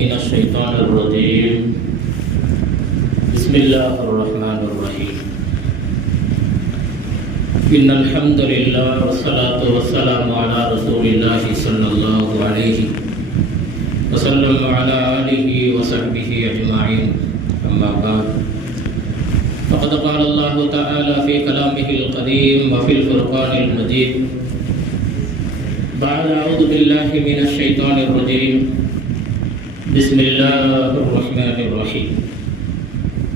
من الشيطان الرجيم بسم الله الرحمن الرحيم إن الحمد لله والصلاة والسلام على رسول الله صلى الله عليه وسلم وعلى آله وصحبه أجمعين أما بعد فقد قال الله تعالى في كلامه القديم وفي الفرقان المجيد بعد أعوذ بالله من الشيطان الرجيم بسم الله الرحمن الرحيم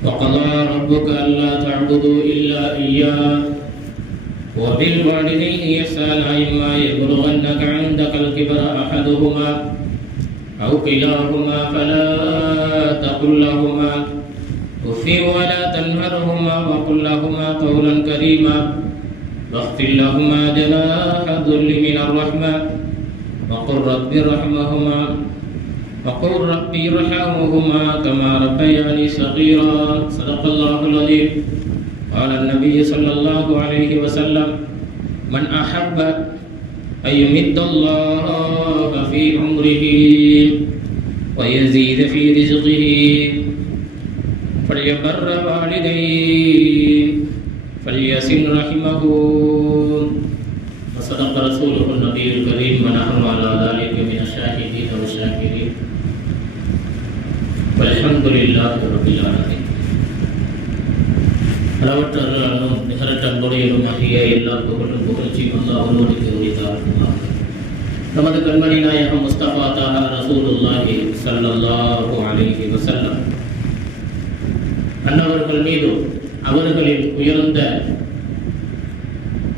وقضى ربك ألا تعبدوا إلا إياه وبالوالدين إحسانا إما يبلغنك عندك الكبر أحدهما أو كلاهما فلا تقل لهما أف ولا تنهرهما وقل لهما قولا كريما واخفض لهما جناح الذل من الرحمة وقل رب ارحمهما كما ربياني صغيرا صدق الله العظيم. قال النبي صلى الله عليه وسلم من أحب أن يمد الله في عمره ويزيد في رزقه فليبر والديه فليصل رحمه وصدق رسوله النبي الكريم ونحن على ذلك من الشاهدين والشاكرين والحمد لله رب العالمين. அளவற்ற அருளாலும் நிகரற்ற அன்புடையலுமாகிய எல்லா புகழும் புகழ்ச்சியும் அல்லாஹ் ஒருவனுக்கு உரித்தார். நமது கண்மணி நாயகம் முஸ்தபா தாஹா ரசூலுல்லாஹி ஸல்லல்லாஹு அலைஹி வஸல்லம் அன்னவர்கள் மீதும் அவர்களின் உயர்ந்த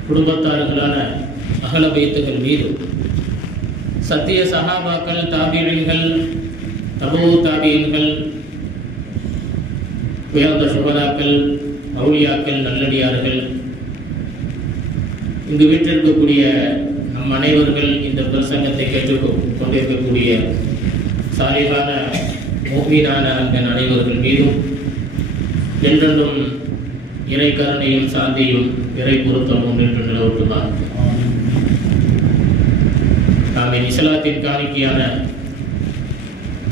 குடும்பத்தார்களான அஹ்ல பைத்துகள் மீதும் சத்திய சஹாபாக்கள் தாபீஈன்கள் தபூ தாபீன்கள் உயர்ந்த சுஹதாக்கள் அவுலியாக்கள் நல்லடியார்கள் இங்கு வீற்றிருக்கக்கூடிய நம் அனைவர்கள் இந்த பிரசங்கத்தை கேட்டுக் கொண்டிருக்கக்கூடிய சாலிகான முஃமினான அன்பின் அனைவர்கள் மீதும் என்றென்றும் இறை கருணையும் சாந்தியும் இறை பொருத்தமும் என்று நிலவட்டுதான். நாமின் இஸ்லாத்தின் காணிக்கையான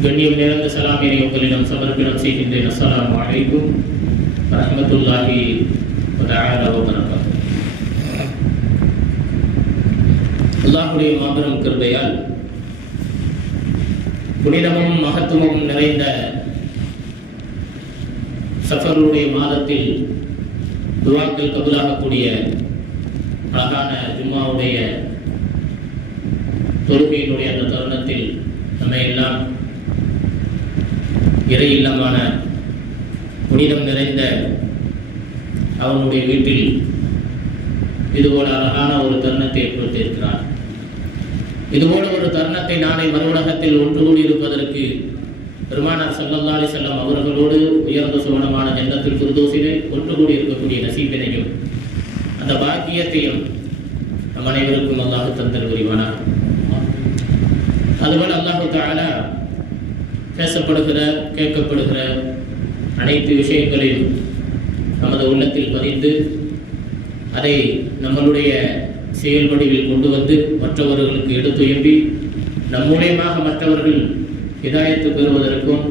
கண்ணியம் நிறைந்த சலாமியை உங்களிடம் சமர்ப்பணம் செய்கின்றேன். அஸ்ஸலாமு அலைக்கும் வரஹ்மத்துல்லாஹி வதஆலா வபரகாத்துஹு. அல்லாஹ்வுடைய மாபெரும் கிருபையால் புனிதமும் மகத்துவமும் நிறைந்த சஃபருடைய மாதத்தில் துஆக்கள் கபூலாகக்கூடிய அழகான ஜும்மாவுடைய தொழுகையினுடைய அந்த தருணத்தில் நம்மை எல்லாம் இறை இல்லமான புனிதம் நிறைந்த அவனுடைய வீட்டில் இதுபோல அழகான ஒரு தருணத்தை ஏற்படுத்தியிருக்கிறார். இதுபோல ஒரு தருணத்தை நாளை மறுவுலகத்தில் ஒன்று கூடி இருப்பதற்கு பெருமானார் ஸல்லல்லாஹு அலைஹி வஸல்லம் அவர்களோடு உயர்ந்த சுவனமான ஜன்னத்துல் ஃபிர்தௌஸிலே ஒன்று கூடி இருக்கக்கூடிய நசீபினையும் அந்த பாக்கியத்தையும் நம் அனைவருக்கும் அல்லாஹ் தந்தல் புரிவானாக. அதுபோல் அல்லாஹு தஆலா பேசப்படுகிற கேட்கப்படுகிற அனைத்து விஷயங்களையும் நமது உள்ளத்தில் பதிந்து அதை நம்மளுடைய செயல் வடிவில் கொண்டு வந்து மற்றவர்களுக்கு எடுத்துயம்பி நம் மூலமாக மற்றவர்கள் ஹிதாயத்து பெறுவதற்கும்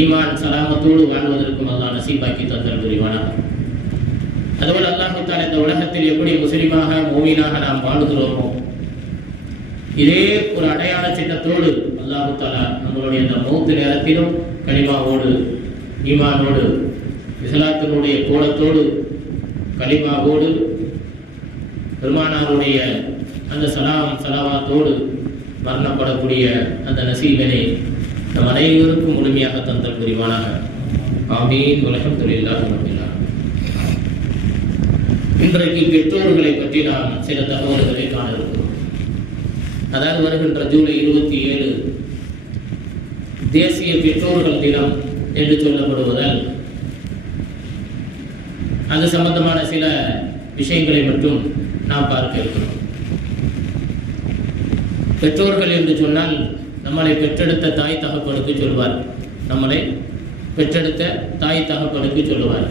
ஈமான் சலாமத்தோடு வாழ்வதற்கும் அல்லாஹ் நசீபாக்கி தந்தல் புரிவானாக. அதுபோல் அல்லாஹ் தஆலா இந்த உலகத்தில் எப்படி முஸ்லிமாக மூமினாக நாம் வாழ்கிறோமோ இதே ஒரு அடையாள சின்னத்தோடு அல்லாஹ் தஆலா நம்மளுடைய இந்த மௌத் நேரத்திலும் கலிமாவோடு ஈமானோடு இஸ்லாத்தினுடைய கோலத்தோடு கலிமாவோடு பெருமானாருடைய அந்த சலாவாத்தோடு மரணப்படக்கூடிய அந்த நசீபினை நம் அனைவருக்கும் முழுமையாக தந்தல் புரிவானாக. ஆமீன். வல்ஹம்துலில்லாஹி ரப்பில் ஆலமீன். இன்றைக்கு பெற்றோர்களை பற்றி நாம் சில தகவல்களை காண இருக்கிறோம். அதாவது வருகின்ற ஜூலை 27 தேசிய பெற்றோர்கள் தினம் என்று சொல்லப்படுவதால் அது சம்பந்தமான சில விஷயங்களை மட்டும் நாம் பார்க்க இருக்கிறோம். பெற்றோர்கள் என்று சொன்னால் நம்மளை பெற்றெடுத்த தாய் தகப்பனுக்கு சொல்வார். நம்மளை பெற்றெடுத்த தாய் தகப்பனுக்கு சொல்லுவார்.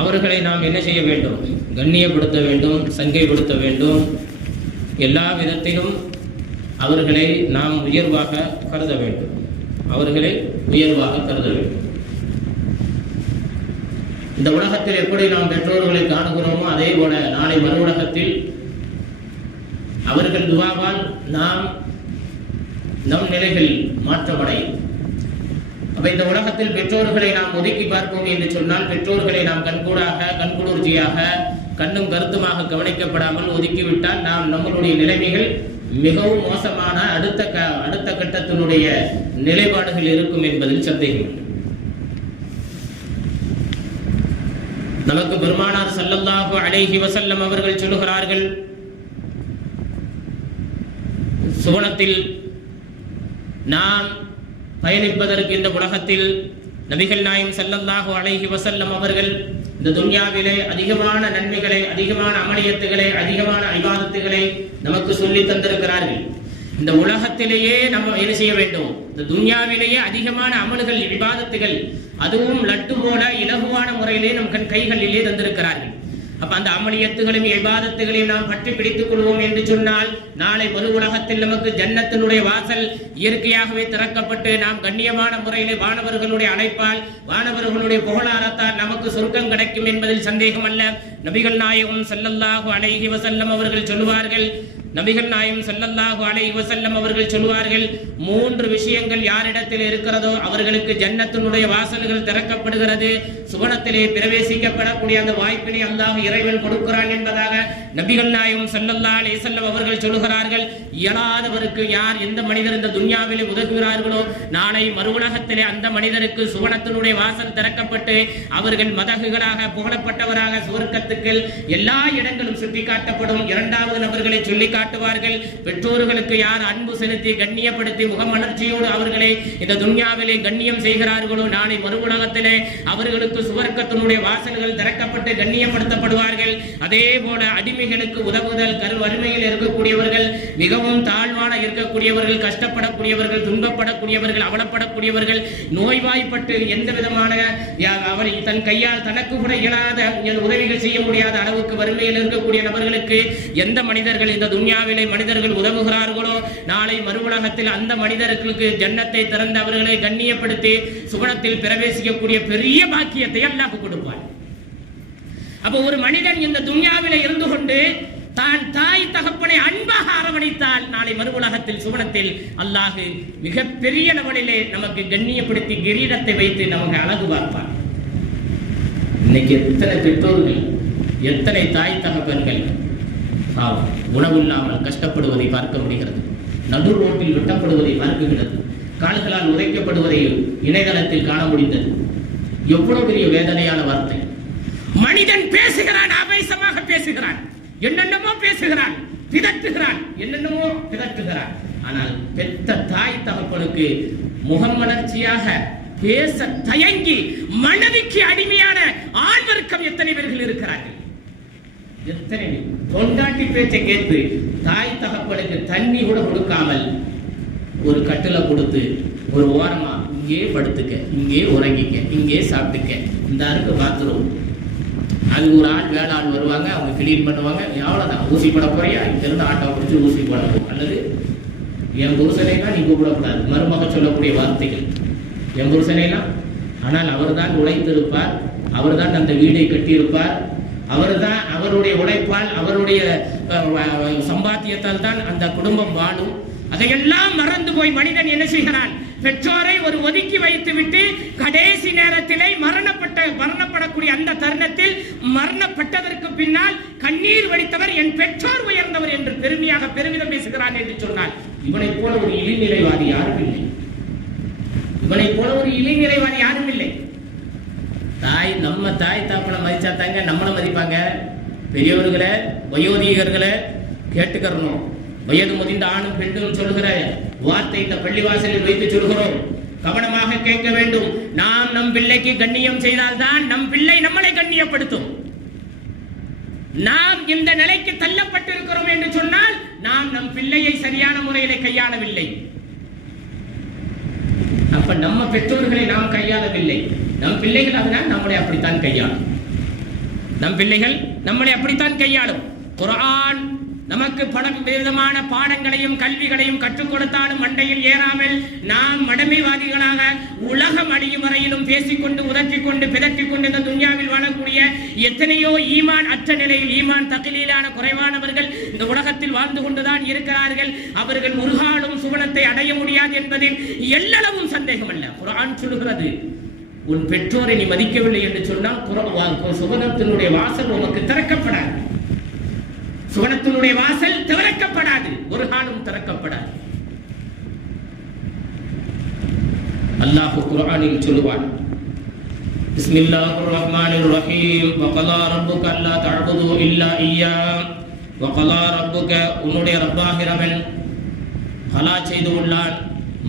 அவர்களை நாம் என்ன செய்ய வேண்டும்? கண்ணியப்படுத்த வேண்டும், சங்கைப்படுத்த வேண்டும். எல்லா விதத்திலும் அவர்களை நாம் உயர்வாக கருத வேண்டும். அவர்களை உயர்வாக கருத வேண்டும். இந்த உலகத்தில் எப்படி நாம் பெற்றோர்களை காணுகிறோமோ அதே போல நாளை மறு உலகத்தில் அவர்கள் துவாவால் நம் நிலைகள் மாற்றமடையும். அப்ப இந்த உலகத்தில் பெற்றோர்களை நாம் ஒதுக்கி பார்ப்போம் என்று சொன்னால், பெற்றோர்களை நாம் கண்குளிர்ச்சியாக கண்ணும் கருத்துமாக கவனிக்கப்படாமல் ஒதுக்கிவிட்டால் நம்மளுடைய நிலைமைகள் மிகவும் மோசமான அடுத்த கட்டத்தினுடைய நிலைப்பாடுகள் இருக்கும் என்பதில் சந்தேகம். நமக்கு பெருமானார் ஸல்லல்லாஹு அலைஹி வஸல்லம் அவர்கள் சொல்லுகிறார்கள், சுவனத்தில் நாம் பயணிப்பதற்கு இந்த உலகத்தில் நபிகள் நாயகம் ஸல்லல்லாஹு அலைஹி வஸல்லம் அவர்கள் இந்த துன்யாவிலே அதிகமான நன்மைகளை, அதிகமான அமலியத்துகளை, அதிகமான இபாதத்துகளை நமக்கு சொல்லி தந்திருக்கிறார்கள். இந்த உலகத்திலேயே நம்ம என்ன செய்ய வேண்டும்? இந்த துன்யாவிலேயே அதிகமான அமல்கள், இபாதத்துகள், அதுவும் லட்டு போல இலகுவான முறையிலே நம் கைகளிலே தந்திருக்கிறார்கள். அப்ப அந்த அமலியத்துகளையும் இபாதத்துகளையும் நாம் பற்றி பிடித்துக் கொள்வோம் என்று சொன்னால், நாளை மறு உலகத்தில் நமக்கு ஜன்னத்தினுடைய வாசல் இயற்கையாகவே திறக்கப்பட்டு நாம் கண்ணியமான முறையிலே வானவர்களுடைய அழைப்பால், வானவர்களுடைய புகழாரத்தால் நமக்கு சொர்க்கம் கிடைக்கும் என்பதில் சந்தேகம் அல்ல. நபிகள் நாயகம் ஸல்லல்லாஹு அலைஹி வஸல்லம் அவர்கள் சொல்லுவார்கள், நபிகள் நாயகம் ஸல்லல்லாஹு அலைஹி வஸல்லம் அவர்கள் சொல்வார்கள், 3 விஷயங்கள் யாரிடத்தில் இருக்கிறதோ அவர்களுக்கு ஜன்னத்தினுடைய வாசல்கள் திறக்கப்படுகிறது, சுவனத்திலே பிரவேசிக்கப்படக்கூடிய அந்த வாய்ப்பினை அல்லாஹ் இறைவன் கொடுக்கிறான் என்பதாக நபிகள் நாயகம் ஸல்லல்லாஹு அலைஹி வஸல்லம் அவர்கள் சொல்கிறார்கள். இயலாதவருக்கு யார் எந்த மனிதர் இந்த துன்யாவிலே உதவுகிறார்களோ, நாளை மறு உலகத்திலே அந்த மனிதருக்கு சுவனத்தினுடைய வாசல் திறக்கப்பட்டு அவர்கள் மதகுகளாக புகழப்பட்டவராக சுவர்க்கத்துக்கு எல்லா இடங்களும் சுட்டிக்காட்டப்படும். 2வது நபர்களை சொல்லி காட்டுவார்கள், பெற்றோர்களுக்கு யார் அன்பு செலுத்தி கண்ணியப்படுத்தி முகமலர்ச்சியோடு அவர்களை இந்த துன்யாவிலே கண்ணியம் செய்கிறார்களோ, நாளை மறு உலகத்திலே அவர்களுக்கு சுவர்க்கத்தினுடைய வாசல்கள் திறக்கப்பட்டு கண்ணியப்படுத்தப்படுவார்கள். அதே போல அடிமைகளுக்கு உதவுதல், வறுமையில் இருக்கக்கூடியவர்கள், மிகவும் தாழ்வான இருக்கக்கூடியவர்கள், கஷ்டப்படக்கூடியவர்கள், துன்பப்படக்கூடியவர்கள், அவலப்படக்கூடியவர்கள், நோய்வாய்ப்பட்டு எந்த விதமான அவர் தன் கையால் தனக்கு கூட இயலாத உதவிகள் செய்ய முடியாத அளவுக்கு வறுமையில் இருக்கக்கூடிய நபர்களுக்கு எந்த மனிதர்கள் இந்த துன்யாவிலே மனிதர்கள் உதவுகிறார்களோ, நாளை மறு உலகத்தில் அந்த மனிதர்களுக்கு ஜன்னத்தை திறந்து அவர்களை கண்ணியப்படுத்தி சுவனத்தில் பிரவேசிக்கக்கூடிய பெரிய பாக்கியத்தை அல்லாஹ் கொடுப்பார். அப்ப ஒரு மனிதன் இந்த துன்யாவிலே இருந்து கொண்டு தான் தாய் தகப்பனை அன்பாக அரவணைத்தால், நாளை மறு உலகத்தில் சுவனத்தில் அல்லாஹ் மிக பெரிய லெவலிலே நமக்கு கண்ணியப்படுத்தி கிரீடத்தை வைத்து நமக்கு அழகு பார்ப்பார். இன்னைக்கு எத்தனை பெற்றோர்கள், எத்தனை தாய் தகப்பன்கள் உணவு இல்லாமல் கஷ்டப்படுவதை பார்க்க முடிகிறது, நடு ரோட்டில் வெட்டப்படுவதை பார்க்குகிறது, கால்களால் உதைக்கப்படுவதை இணையதளத்தில் காண முடிந்தது. எவ்வளவு பெரிய வேதனையான வார்த்தை! மனிதன் பேசுகிறான், ஆவேசமாக பேசுகிறான், என்னென்னமோ பேசுகிறான், பிதற்றுகிறான், என்னென்னமோ பிதற்றுகிறான். ஆனால் பெத்த தாய் தகப்பனுக்கு முகமலர்ச்சியாக பேச தயங்கி மனைவிக்கு அடிமையான ஆண் வர்க்கம் எத்தனை பேர்கள் இருக்கிறார்கள்? எத்தனை கொண்டாட்டி பேச்சை கேட்டு தாய் தகப்பனுக்கு தண்ணி கூட கொடுக்காமல் ஒரு கட்டில கொடுத்து ஒரு ஓரமா இங்கே படுத்துக்க, இங்கே உறங்கிக்க, இங்கே சாப்பிட்டுக்க, இந்த அருக்கு பாத்ரூம், அது ஒரு ஆள் வேலை ஆள் வருவாங்க, அவங்க கிளீன் பண்ணுவாங்க, எவ்வளவுதான். ஊசி போட போறியா, இங்கிருந்து ஆட்டோ பிடிச்சி ஊசி போட போகும், அல்லது என் புருஷனைலாம் நீ கூப்பிடக்கூடாது, மருமக சொல்லக்கூடிய வார்த்தைகள் என் புருஷனைலாம். ஆனால் அவர்தான் உழைத்திருப்பார், அவர்தான் அந்த வீடை கட்டியிருப்பார், அவர்தான் அவருடைய உழைப்பால் அவருடைய சம்பாத்தியத்தால் தான் அந்த குடும்பம் வாழும். அதையெல்லாம் மறந்து போய் மனிதன் என்ன செய்கிறான்? பெற்றோரை ஒரு ஒதுக்கி வைத்து விட்டு கடைசி நேரத்திலே மரணப்படக்கூடிய அந்த தருணத்தில் மரணப்பட்டதற்கு பின்னால் கண்ணீர் வடித்தவர் என் பெற்றோர் உயர்ந்தவர் என்று பெருமையாக பெருமிதம் பேசுகிறான் என்று சொன்னார். இவனை போல ஒரு இளைநிலைவாதி யாரும் இல்லை. இவனை போல ஒரு இளைநிலைவாதி யாரும் இல்லை. நம்ம தாய் தாப்பனை மதிச்சா தாங்க நம்மளை மதிப்பாங்க. பெரியவர்களை, வயோதிகர்களை கேட்டுக்கிறணும். வயது முதிர்ந்த ஆணும் பெண்ணும் சொல்கிற வார்த்தை இந்த பள்ளிவாசலில் வைத்து சொல்கிறோம். கவனமாக கேட்க வேண்டும். நாம் நம் பிள்ளைக்கு கண்ணியம் செய்தால்தான் நம் பிள்ளை நம்மளை கண்ணியப்படுத்தும். நாம் இந்த நிலைக்கு தள்ளப்பட்டிருக்கிறோம் என்று சொன்னால் நாம் நம் பிள்ளையை சரியான முறையிலே கையாளவில்லை. அப்ப நம்ம பெற்றோர்களை நாம் கையாளவில்லை. நம் பிள்ளைகள் அதனால் நம்மளை அப்படித்தான் கையாளும். நம் பிள்ளைகள் நம்மளை அப்படித்தான் கையாளும். குர்ஆன் நமக்கு பல விதமான பாடங்களையும் கல்விகளையும் கற்றுக் கொடுத்தாலும் மண்டையில் ஏறாமல் நாம் மடமைவாதிகளாக உலகம் அழியும் வரையிலும் பேசிக்கொண்டு உதற்றிக்கொண்டு பிதற்றிக் கொண்டு இந்த துன்யாவில் வாழக்கூடிய எத்தனையோ ஈமான் அற்ற நிலையில் ஈமான் தகிலீலான குறைவானவர்கள் இந்த உலகத்தில் வாழ்ந்து கொண்டுதான் இருக்கிறார்கள். அவர்கள் ஒரு காலம் சுவனத்தை அடைய முடியாது என்பதில் எல்லளவும் சந்தேகம் அல்ல. குர்ஆன் சொல்கிறது, உன் பெற்றோரை நீ மதிக்கவில்லை என்று சொன்னால் சுவனத்தினுடைய வாசல் உனக்கு திறக்கப்படாது. சுவனத்தினுடைய வாசல் திறக்கப்படாது, ஒரு காலம் திறக்கப்படாது. அல்லாஹ் குர்ஆனில் சொல்வான், பிஸ்மில்லாஹிர் ரஹ்மானிர் ரஹீம், வகலா ரப்புக அல்லா தஅபுது இல்லா இய்யா, வகலா ரப்புக உன்னுடைய ரப்பாகிறவன் ஹலா செய்து உள்ளான்,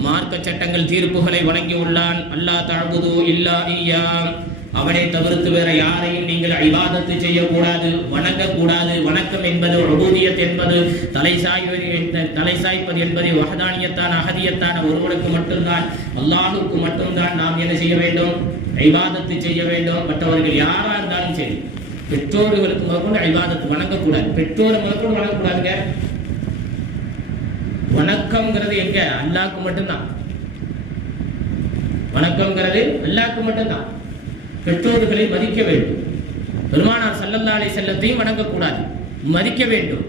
மார்க்க சட்டங்கள் தீர்ப்புகளை வழங்கி உள்ளான். அல்லா தஅபுது இல்லா இய்யா, அவனை தவிர்த்து வேற யாரையும் நீங்கள் இபாதத்து செய்யக்கூடாது, வணங்கக்கூடாது. வணக்கம் என்பது உபூதியத் என்பது தலை சாய்ப்பது என்பது வஹதானியத்தான அஹதியத்தான ஒருவனுக்கு மட்டும்தான், அல்லாஹுக்கு மட்டும்தான் நாம் என்ன செய்ய வேண்டும், இபாதத்து செய்ய வேண்டும். மற்றவர்கள் யாரா இருந்தாலும் சரி, பெற்றோர்களுக்கு முதற்கொண்டு இபாதத்து வணங்கக்கூடாது. பெற்றோரை முதற்கொண்டு வணங்கக்கூடாதுங்க. வணக்கம்ங்கிறது எங்க? அல்லாஹ்க்கு மட்டும்தான். வணக்கம்ங்கிறது அல்லாஹ்க்கு மட்டும்தான். பெற்றோர்களை மதிக்க வேண்டும். பெருமானார் ஸல்லல்லாஹு அலைஹி வஸல்லத்தையும் வணங்கக்கூடாது, மதிக்க வேண்டும்.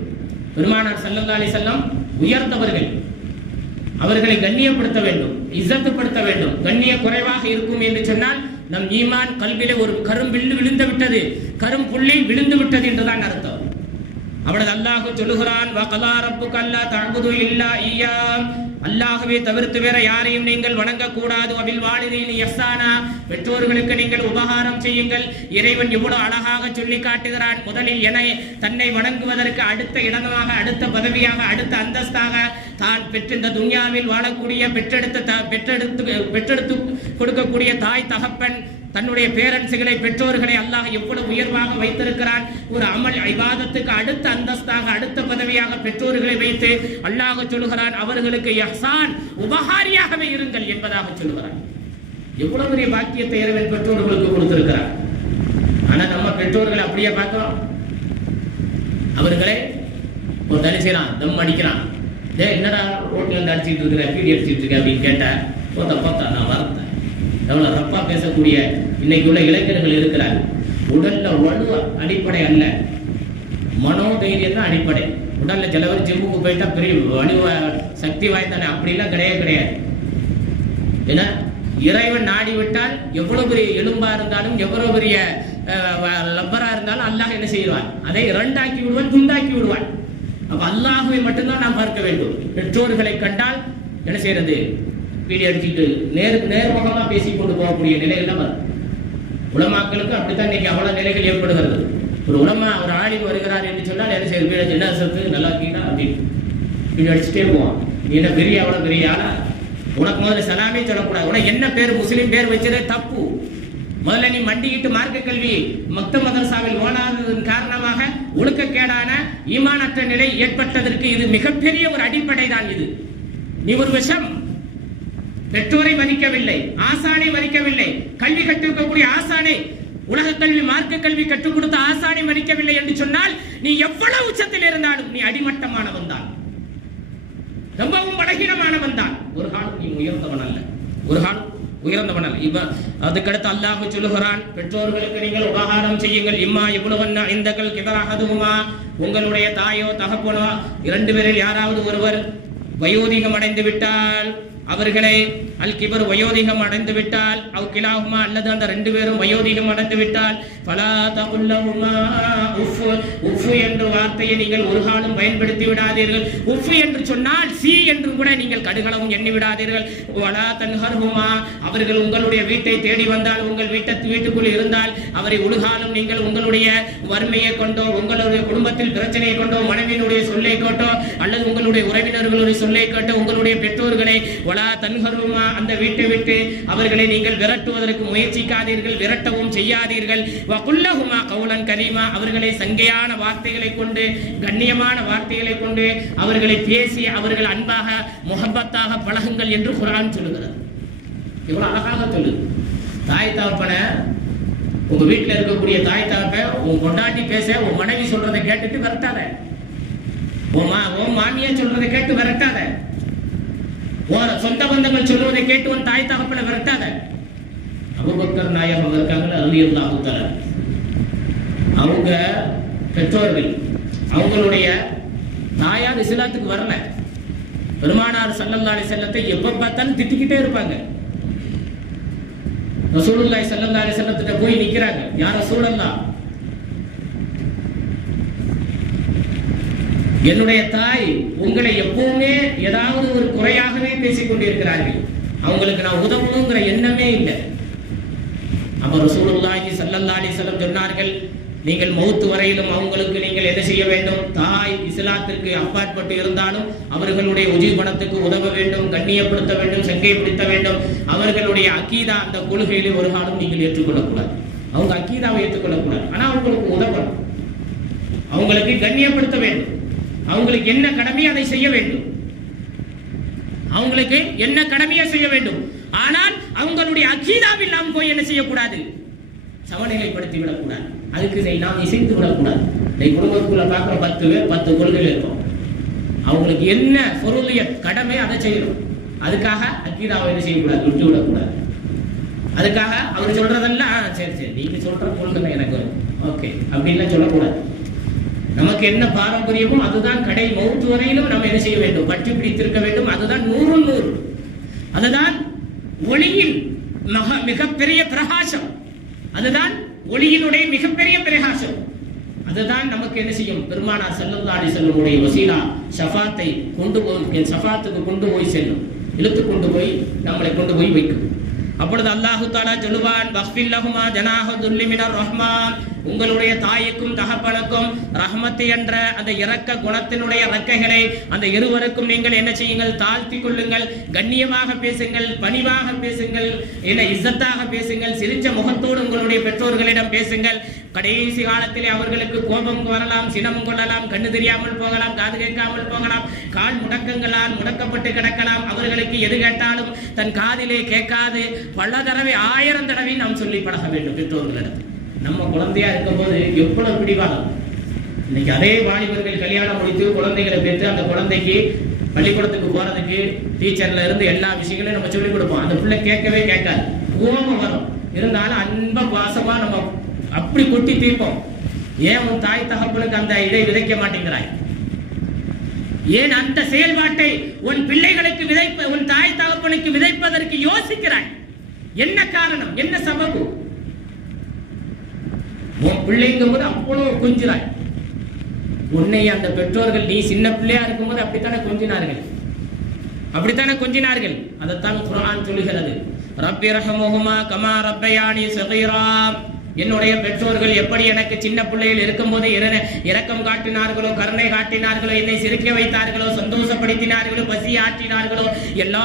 பெருமானார் ஸல்லல்லாஹு அலைஹி வஸல்லம் உயர்ந்தவர்கள், அவர்களை கண்ணியப்படுத்த வேண்டும், இஸ்ஸத்துப்படுத்த வேண்டும். கண்ணிய குறைவாக இருக்கும் என்று சொன்னால் நம் ஈமான் கல்விலே ஒரு கரும்பில்லு விழுந்து விட்டது, கரும்புள்ளி விழுந்து விட்டது என்றுதான் அர்த்தம். அவனது அல்லாஹ் சொல்லுகிறான், வகலா ரப்புக அல்லா தஅபுது இல்லா இய்யா, அல்லாஹ்வை தவிர்த்து வேற யாரையும் நீங்கள் வணங்கக்கூடாது. வபில் வாலிதைனி இஹ்சானா, பெற்றோர்களுக்கு நீங்கள் உபகாரம் செய்யுங்கள். இறைவன் எவ்வளவு அழகாக சொல்லி காட்டுகிறான். முதலில் தன்னை வணங்குவதற்கு அடுத்த இடமாக, அடுத்த பதவியாக, அடுத்த அந்தஸ்தாக தான் பெற்ற இந்த துன்யாவில் வாழக்கூடிய பெற்றெடுத்து கொடுக்கக்கூடிய தாய் தகப்பன், தன்னுடைய பேரன்ஸுகளை பெற்றோர்களை அல்லாஹ் எவ்வளவு உயர்வாக வைத்திருக்கிறான். ஒரு அமல் இபாதத்துக்கு அடுத்த அந்தஸ்தாக, அடுத்த பதவியாக பெற்றோர்களை வைத்து அல்லாஹ் சொல்லுகிறான், அவர்களுக்கு இஹ்சான் உபகாரியாகவே இருங்கள் என்பதாக சொல்லுகிறான். எவ்வளவு பெரிய பாக்கியத்தை இறைவன் பெற்றோர்களுக்கு கொடுத்திருக்கிறார். ஆனா நம்ம பெற்றோர்களை அப்படியே பார்க்கிறோம். அவர்களை ஒரு தனி செய்யறான், தம் அடிக்கிறான், என்னடா ரோட்ல இருந்து அடிச்சுட்டு இருக்கிற, பீடி அடிச்சுட்டு இருக்க அப்படின்னு கேட்ட, பார்த்தா நான் வரத்தேன். எவ்வளவு ரப்பா பேசக்கூடிய இன்னைக்கு உள்ள இளைஞர்கள் இருக்கிறார். உடல்ல வலு அடிப்படை அல்ல, மனோதைரியம் தான் அடிப்படை. உடல்ல சிலவர் ஜிம்முக்கு போயிட்டா பெரிய வலு சக்தி வாய்ந்தானே, அப்படிலாம் கிடையாது. ஏன்னா இறைவன் நாடி விட்டால் எவ்வளவு பெரிய எலும்பா இருந்தாலும், எவ்வளவு பெரிய லப்பரா இருந்தாலும் அல்லாஹ் என்ன செய்வான், அதை இரண்டாக்கி விடுவான், துண்டாக்கி விடுவான். அப்ப அல்லாஹுவை மட்டும்தான் நாம் பார்க்க வேண்டும். பெற்றோர்களை கண்டால் என்ன செய்யறது, வீடியோ அடிச்சுட்டு நேர்முகமா பேசிக்கொண்டு போகக்கூடிய நிலைகள் வரும். உலமாக்களுக்கு அப்படித்தான் இன்னைக்கு அவ்வளவு நிலைகள் ஏற்படுகிறது. ஒரு உலமா, ஒரு ஆலிம் வருகிறார் என்று சொன்னால் என்ன செய்ய, வீடு என்ன சத்து நல்லா இருக்கீங்களா அப்படின்னு வீடியோ அடிச்சுட்டே போவான். நீ என்ன பெரிய அவ்வளவு பெரிய ஆளா, உனக்கு முதல்ல சலாமே சொல்லக்கூடாது. உனக்கு என்ன பேர், முஸ்லீம் பேர் வச்சதே தப்பு. முதல்ல நீ மண்டிக்கிட்டு மார்க்க கல்வி மக்த மதரசாவில் ஓடாததன் காரணமாக ஒழுக்கக்கேடான ஈமானற்ற நிலை ஏற்பட்டதற்கு இது மிகப்பெரிய ஒரு அடிப்படை தான். இது நீ ஒரு விஷம். பெற்றோரை மதிக்கவில்லை, ஆசானை மதிக்கவில்லை, கல்வி கற்றுக்கக்கூடிய ஆசானை, உலக கல்வி மார்க்க கல்வி கற்றுக் கொடுத்த ஆசானை மதிக்கவில்லை என்று சொன்னால் நீ எவ்வளவு உச்சத்தில் இருந்தாலும் நீ அடிமட்டமானவன் தான், ரொம்பவும் பலகீனமானவன் தான். ஒரு காலம் நீ உயர்ந்தவன் அல்ல, ஒரு காலம் உயர்ந்தவன் அல்ல. இப்ப அதுக்கடுத்து அல்லாஹ் சொல்லுகிறான், பெற்றோர்களுக்கு நீங்கள் உபகாரம் செய்யுங்கள். இம்மா இவ்வளவன்னா இந்தகள் கிதராகதுமா, உங்களுடைய தாயோ தகப்பனோ இரண்டு பேரில் யாராவது ஒருவர் வயோதிகம் அடைந்து விட்டால், அவர்களை அல் கிபர் வயோதிகம் அடைந்து விட்டால், அவ் கிலாஹுமா அல்லது அந்த ரெண்டு பேரும் வயோதிகம் அடைந்து விட்டால், ஃபலா தகுல்லஹுமா உஃப், உஃப் என்ற வார்த்தையை நீங்கள் ஒரு காலம் பயன்படுத்தி விடாதீர்கள். உஃப் என்று சொன்னால் சி என்று கூட நீங்கள் கடுகளவும் எண்ணி விடாதீர்கள். வலா தன்ஹர்ஹுமா, அவர்கள் உங்களுடைய வீட்டை தேடி வந்தால், உங்கள் வீட்டுக்குள் இருந்தால் அவரை ஒரு காலம் நீங்கள் உங்களுடைய வறுமையை கொண்டோ, உங்களுடைய குடும்பத்தில் பிரச்சனையை கொண்டோ, மனைவியினுடைய சொல்லை கேட்டோ, அல்லது உங்களுடைய உறவினர்களுடைய சொல்லை கேட்டோ உங்களுடைய பெற்றோர்களை வலா தன்ஹர்ஹுமா, அந்த வீட்டை விட்டு அவர்களை நீங்கள் விரட்டுவதற்கு முயற்சிக்காதீர்கள், விரட்டவும் செய்யாதீர்கள். வகுல்லஹுமா கவுலன் கரீமா, அவர்களை சங்கையான வார்த்தைகளை கொண்டு, கண்ணியமான வார்த்தைகளை கொண்டு அவர்களை பேசி அவர்கள் அன்பாக முஹப்பத்தாக பழகுங்கள் என்று குர்ஆன் சொல்லுகிறது. இவ்வளவு அழகாக சொல்லுது. தாய் தகப்பன, உங்க வீட்டில் இருக்கக்கூடிய தாய் தகப்ப உன் கொண்டாட்டி பேச, உன் மனைவி சொல்றதை கேட்டுட்டு விரட்டாத. உன் மாமியா சொல்றதை கேட்டு விரட்டாத, சொந்த பந்தங்கள் சொல்லுவதை கேட்டு உன் தாய் தகப்பனை விரட்டாத. அபூபக்கர் நாயகம் இருக்காங்களே ரலியல்லாஹு தஆலா, அவங்க பெற்றோர்கள் அவங்களுடைய தாயார் இஸ்லாத்துக்கு வரல. பெருமானார் ஸல்லல்லாஹு அலைஹி வஸல்லத்தை எப்ப பார்த்தாலும் திட்டிக்கிட்டே இருப்பாங்க. ரசூலுல்லாஹி ஸல்லல்லாஹு அலைஹி வஸல்லத்திட்ட போய் நிக்கிறாங்க, யா ரசூலல்லாஹ், என்னுடைய தாய் உங்களை எப்பவுமே ஏதாவது ஒரு குறையாகவே பேசிக் கொண்டிருக்கிறார்கள், அவங்களுக்கு நான் உதவணுங்கிற எண்ணமே இல்லை. அப்ப ரசூலுல்லாஹி ஸல்லல்லாஹு அலைஹி வஸல்லம் சொன்னார்கள், நீங்கள் மௌத்து வரையிலும் அவங்களுக்கு நீங்கள் என்ன செய்ய வேண்டும்? தாய் இஸ்லாத்திற்கு அப்பாற்பட்டு இருந்தாலும் அவர்களுடைய உஜீவனத்துக்கு உதவ வேண்டும், கண்ணியப்படுத்த வேண்டும், சங்கைப்படுத்த வேண்டும். அவர்களுடைய அக்கீதா அந்த கொள்கையிலே ஒரு காலம் நீங்கள் ஏற்றுக்கொள்ளக்கூடாது. அவங்க அக்கீதாவை ஏற்றுக்கொள்ளக்கூடாது, ஆனா அவங்களுக்கு உதவணும், அவங்களுக்கு கண்ணியப்படுத்த வேண்டும், அவங்களுக்கு என்ன கடமையோ அதை செய்ய வேண்டும், அவங்களுக்கு என்ன கடமையோ செய்ய வேண்டும். ஆனால் அவங்களுடைய அக்கீதாவில் நாம் போய் என்ன செய்யக்கூடாது? சமநிலைப்படுத்தி விடக்கூடாது, அதுக்கு நாம் இசைத்து விடக்கூடாது. இந்த குடும்பத்துக்குள்ள பார்க்குற 10 பேர் 10 கொள்கைகள் இருக்கும், அவங்களுக்கு என்ன பொருளிய கடமை அதை செய்யணும். அதுக்காக அக்கீதாவை என்ன செய்யக்கூடாது? விட்டு விடக்கூடாது. அதுக்காக அவர் சொல்றதெல்லாம் சரி சரி நீங்க சொல்ற கொள்கை எனக்கு ஓகே அப்படின்லாம் சொல்லக்கூடாது. நமக்கு என்ன பாரம்பரியமோ அதுதான் கடை மௌத்து வரையிலும் நம்ம என்ன செய்ய வேண்டும்? பற்றி பிடித்திருக்க வேண்டும். அதுதான் 100 அதுதான் ஒளியின் மிகப்பெரிய பிரகாசம், அதுதான் ஒளியினுடைய மிகப்பெரிய பிரகாசம். அதுதான் நமக்கு என்ன செய்யும்? பெருமானார் ஸல்லல்லாஹு அலைஹி வஸல்லம் வசீலா ஷஃபாத்தை கொண்டு போய் ஷஃபாத்துக்கு கொண்டு போய் செல்லும், இழுத்து கொண்டு போய் நம்மளை கொண்டு போய் வைக்கும். அப்பொழுது அல்லாஹு தஆலா சொல்லுவான், வக்ஃபில் லஹுமா ஜனாஹ துல்லி மினர் ரஹ்மான், உங்களுடைய தாய்க்கும் தகப்பனுக்கும் ரஹ்மத் என்ற அந்த இரக்க குணத்தினுடைய ரெக்கைகளை அந்த இருவருக்கும் நீங்கள் என்ன செய்யுங்கள்? தாழ்த்தி கொள்ளுங்கள், கண்ணியமாக பேசுங்கள், பணிவாக பேசுங்கள், என்ன இஸ்ஸத்தாக பேசுங்கள், சிரிச்ச முகத்தோடு உங்களுடைய பெற்றோர்களிடம் பேசுங்கள். கடைசி காலத்திலே அவர்களுக்கு கோபம் வரலாம், சினம் கொள்ளலாம், கண்ணு தெரியாமல் போகலாம், காது கேட்காமல் போகலாம், கால் முடக்கங்களால் முடக்கப்பட்டு கிடக்கலாம். அவர்களுக்கு எது கேட்டாலும் தன் காதிலே கேட்காது பல தடவை 1000 தடவை நாம் சொல்லி பழக வேண்டும் பெற்றோர்களிடம். நம்ம குழந்தையா இருக்கும் போது எவ்வளவு பிடிவாதம். இன்னைக்கு அதே வாலிபர்கள் கல்யாணம் முடித்து குழந்தைகளை பெற்று அந்த குழந்தைக்கு பள்ளிக்கூடத்துக்கு போறதுக்கு டீச்சர்ல இருந்து எல்லா விஷயங்களையும் நம்ம சொல்லிக் கொடுப்போம். அந்த பிள்ளை கேட்கவே கேட்காது, கோபம் வரும். இருந்தாலும் அன்பா பாசமா நம்ம அப்படி கொட்டி தீர்ப்போம். ஏன் உன் தாய் தகப்பனுக்கு அந்த இதை விதைக்க மாட்டேங்கிறாய்? ஏன் அந்த செயல்பாட்டை உன் பிள்ளைகளுக்கு உன் தாய் தகப்பனுக்கு விதைப்பதற்கு யோசிக்கிறாய்? என்ன காரணம்? என்ன சபபு? உன் பிள்ளைங்கும் போது அவ்வளவு கொஞ்சிறாய். உன்னை அந்த பெற்றோர்கள் நீ சின்ன பிள்ளையா இருக்கும் போது அப்படித்தானே கொஞ்சினார்கள். அதைத்தான் குர்ஆன் சொல்லுகிறது, ரப்பி ரஹ்மஹுமா கமா ரப்பயானி ஸகீரா. என்னுடைய பெற்றோர்கள் எப்படி எனக்கு சின்ன பிள்ளையில் இருக்கும் போது இரக்கம் காட்டினார்களோ, கருணை காட்டினார்களோ, என்னை சிரிக்க வைத்தார்களோ, சந்தோஷப்படுத்தினார்களோ, பசி ஆற்றினார்களோ, எல்லா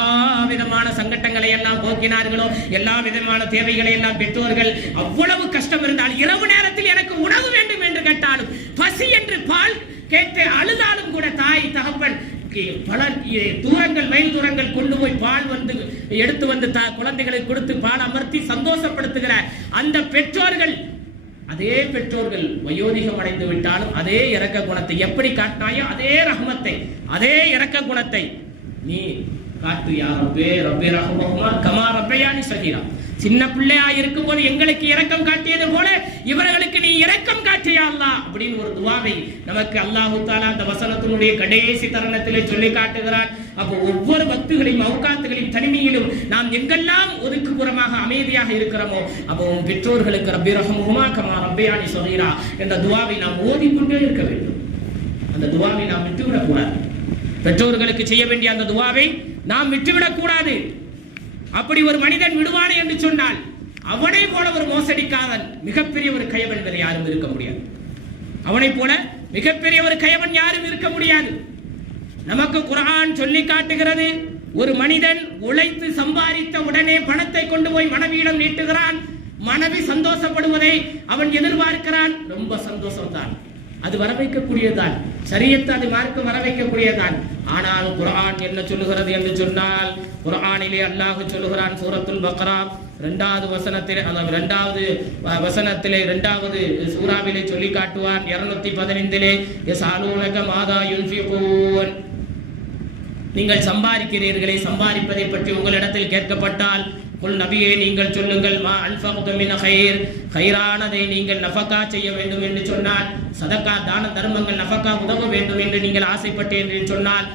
விதமான சங்கட்டங்களை எல்லாம் போக்கினார்களோ, எல்லா விதமான தேவைகளை எல்லாம் பெற்றோர்கள் அவ்வளவு கஷ்டம் இருந்தால் இரவு நேரத்தில் எனக்கு உணவு வேண்டும் என்று கேட்டாலும், பசி என்று பால் கேட்டு அழுதாலும் கூட தாய் தகப்பன் பல தூரங்கள் மைல் தூரங்கள் கொண்டு போய் பால் எடுத்து வந்து குழந்தைகளுக்கு கொடுத்து பால் அமர்த்தி சந்தோஷப்படுத்துகிற அந்த பெற்றோர்கள், அதே பெற்றோர்கள் வயோதிகம் அடைந்து விட்டாலும் அதே இரக்க குணத்தை எப்படி காட்டினாயோ அதே ரஹ்மத்தை, அதே இரக்க குணத்தை நீ காட்டு. யா ரப்பே ரப்பே ரஹ்மஹுமா கமா ரப்பயானி ஸகீரா. சின்ன பிள்ளையா இருக்கும் போது எங்களுக்கு இரக்கம் காட்டியது போல இவர்களுக்கு நீ இரக்கம் காட்டியா அல்லாஹ் அப்படின்னு ஒரு துவாவை நமக்கு அல்லாஹு தஆலா அந்த வசனத்தினுடைய கடைசி தருணத்திலே சொல்லி காட்டுகிறான். அப்போ ஒவ்வொரு பக்திகளையும் அவுகாத்துகளையும் தனிமையிலும் நாம் எங்கெல்லாம் ஒதுக்குப்புறமாக அமைதியாக இருக்கிறோமோ அப்போ பெற்றோர்களுக்கு ரப்பி ரஹ்மஹுமா கமா ரப்பயானி ஸகீரா என்ற துவாவை நாம் ஓதிக்கொண்டே இருக்க வேண்டும். அந்த துவாவை நாம் விட்டுவிடக்கூடாது. பெற்றோர்களுக்கு செய்ய வேண்டிய அந்த துவாவை நாம் விட்டுவிடக்கூடாது. அப்படி ஒரு மனிதன் விடுவானே என்று சொன்னால் அவனை போல ஒரு மோசடிக்காரன், மிகப்பெரிய ஒரு கயவன் வேறு யாரும் இருக்க முடியாது. அவனை போல மிகப்பெரிய ஒரு கயவன் யாரும் இருக்க முடியாது. நமக்கு குர்ஆன் சொல்லி காட்டுகிறது, ஒரு மனிதன் உழைத்து சம்பாதித்த உடனே பணத்தை கொண்டு போய் மனைவியிடம் நீட்டுகிறான். மனைவி சந்தோஷப்படுவதை அவன் எதிர்பார்க்கிறான். ரொம்ப சந்தோஷம்தான், அது வர வைக்கக்கூடியதான், ஷரியத் அது மார்க்கம் வர வைக்கக்கூடியதான். ஆனால் குர்ஆன் என்ன சொல்லுகிறது என்று சொன்னால், குர்ஆனிலே அல்லாஹ் சொல்லுகிறான், சூரத்துல் பக்ரா இரண்டாவது வசனத்திலே இரண்டாவது சூறாவிலே சொல்லி காட்டுவான். 215 யஸ்அலூனக மாதா யுன்ஃபிகூன், நீங்கள் சம்பாதிக்கிறீர்களே, சம்பாதிப்பதை பற்றி உங்களிடத்தில் கேட்கப்பட்டால் நபியே நீங்கள் சொல்லுங்கள், மா அன்ஃபக்து மின் கைர், கைரானதை நீங்கள் நஃபகா செய்ய வேண்டும் என்று சொன்னால், சதகா தான தர்மங்கள் நஃபகா உதவ வேண்டும் என்று நீங்கள் ஆசைப்பட்டேன் என்று சொன்னால்,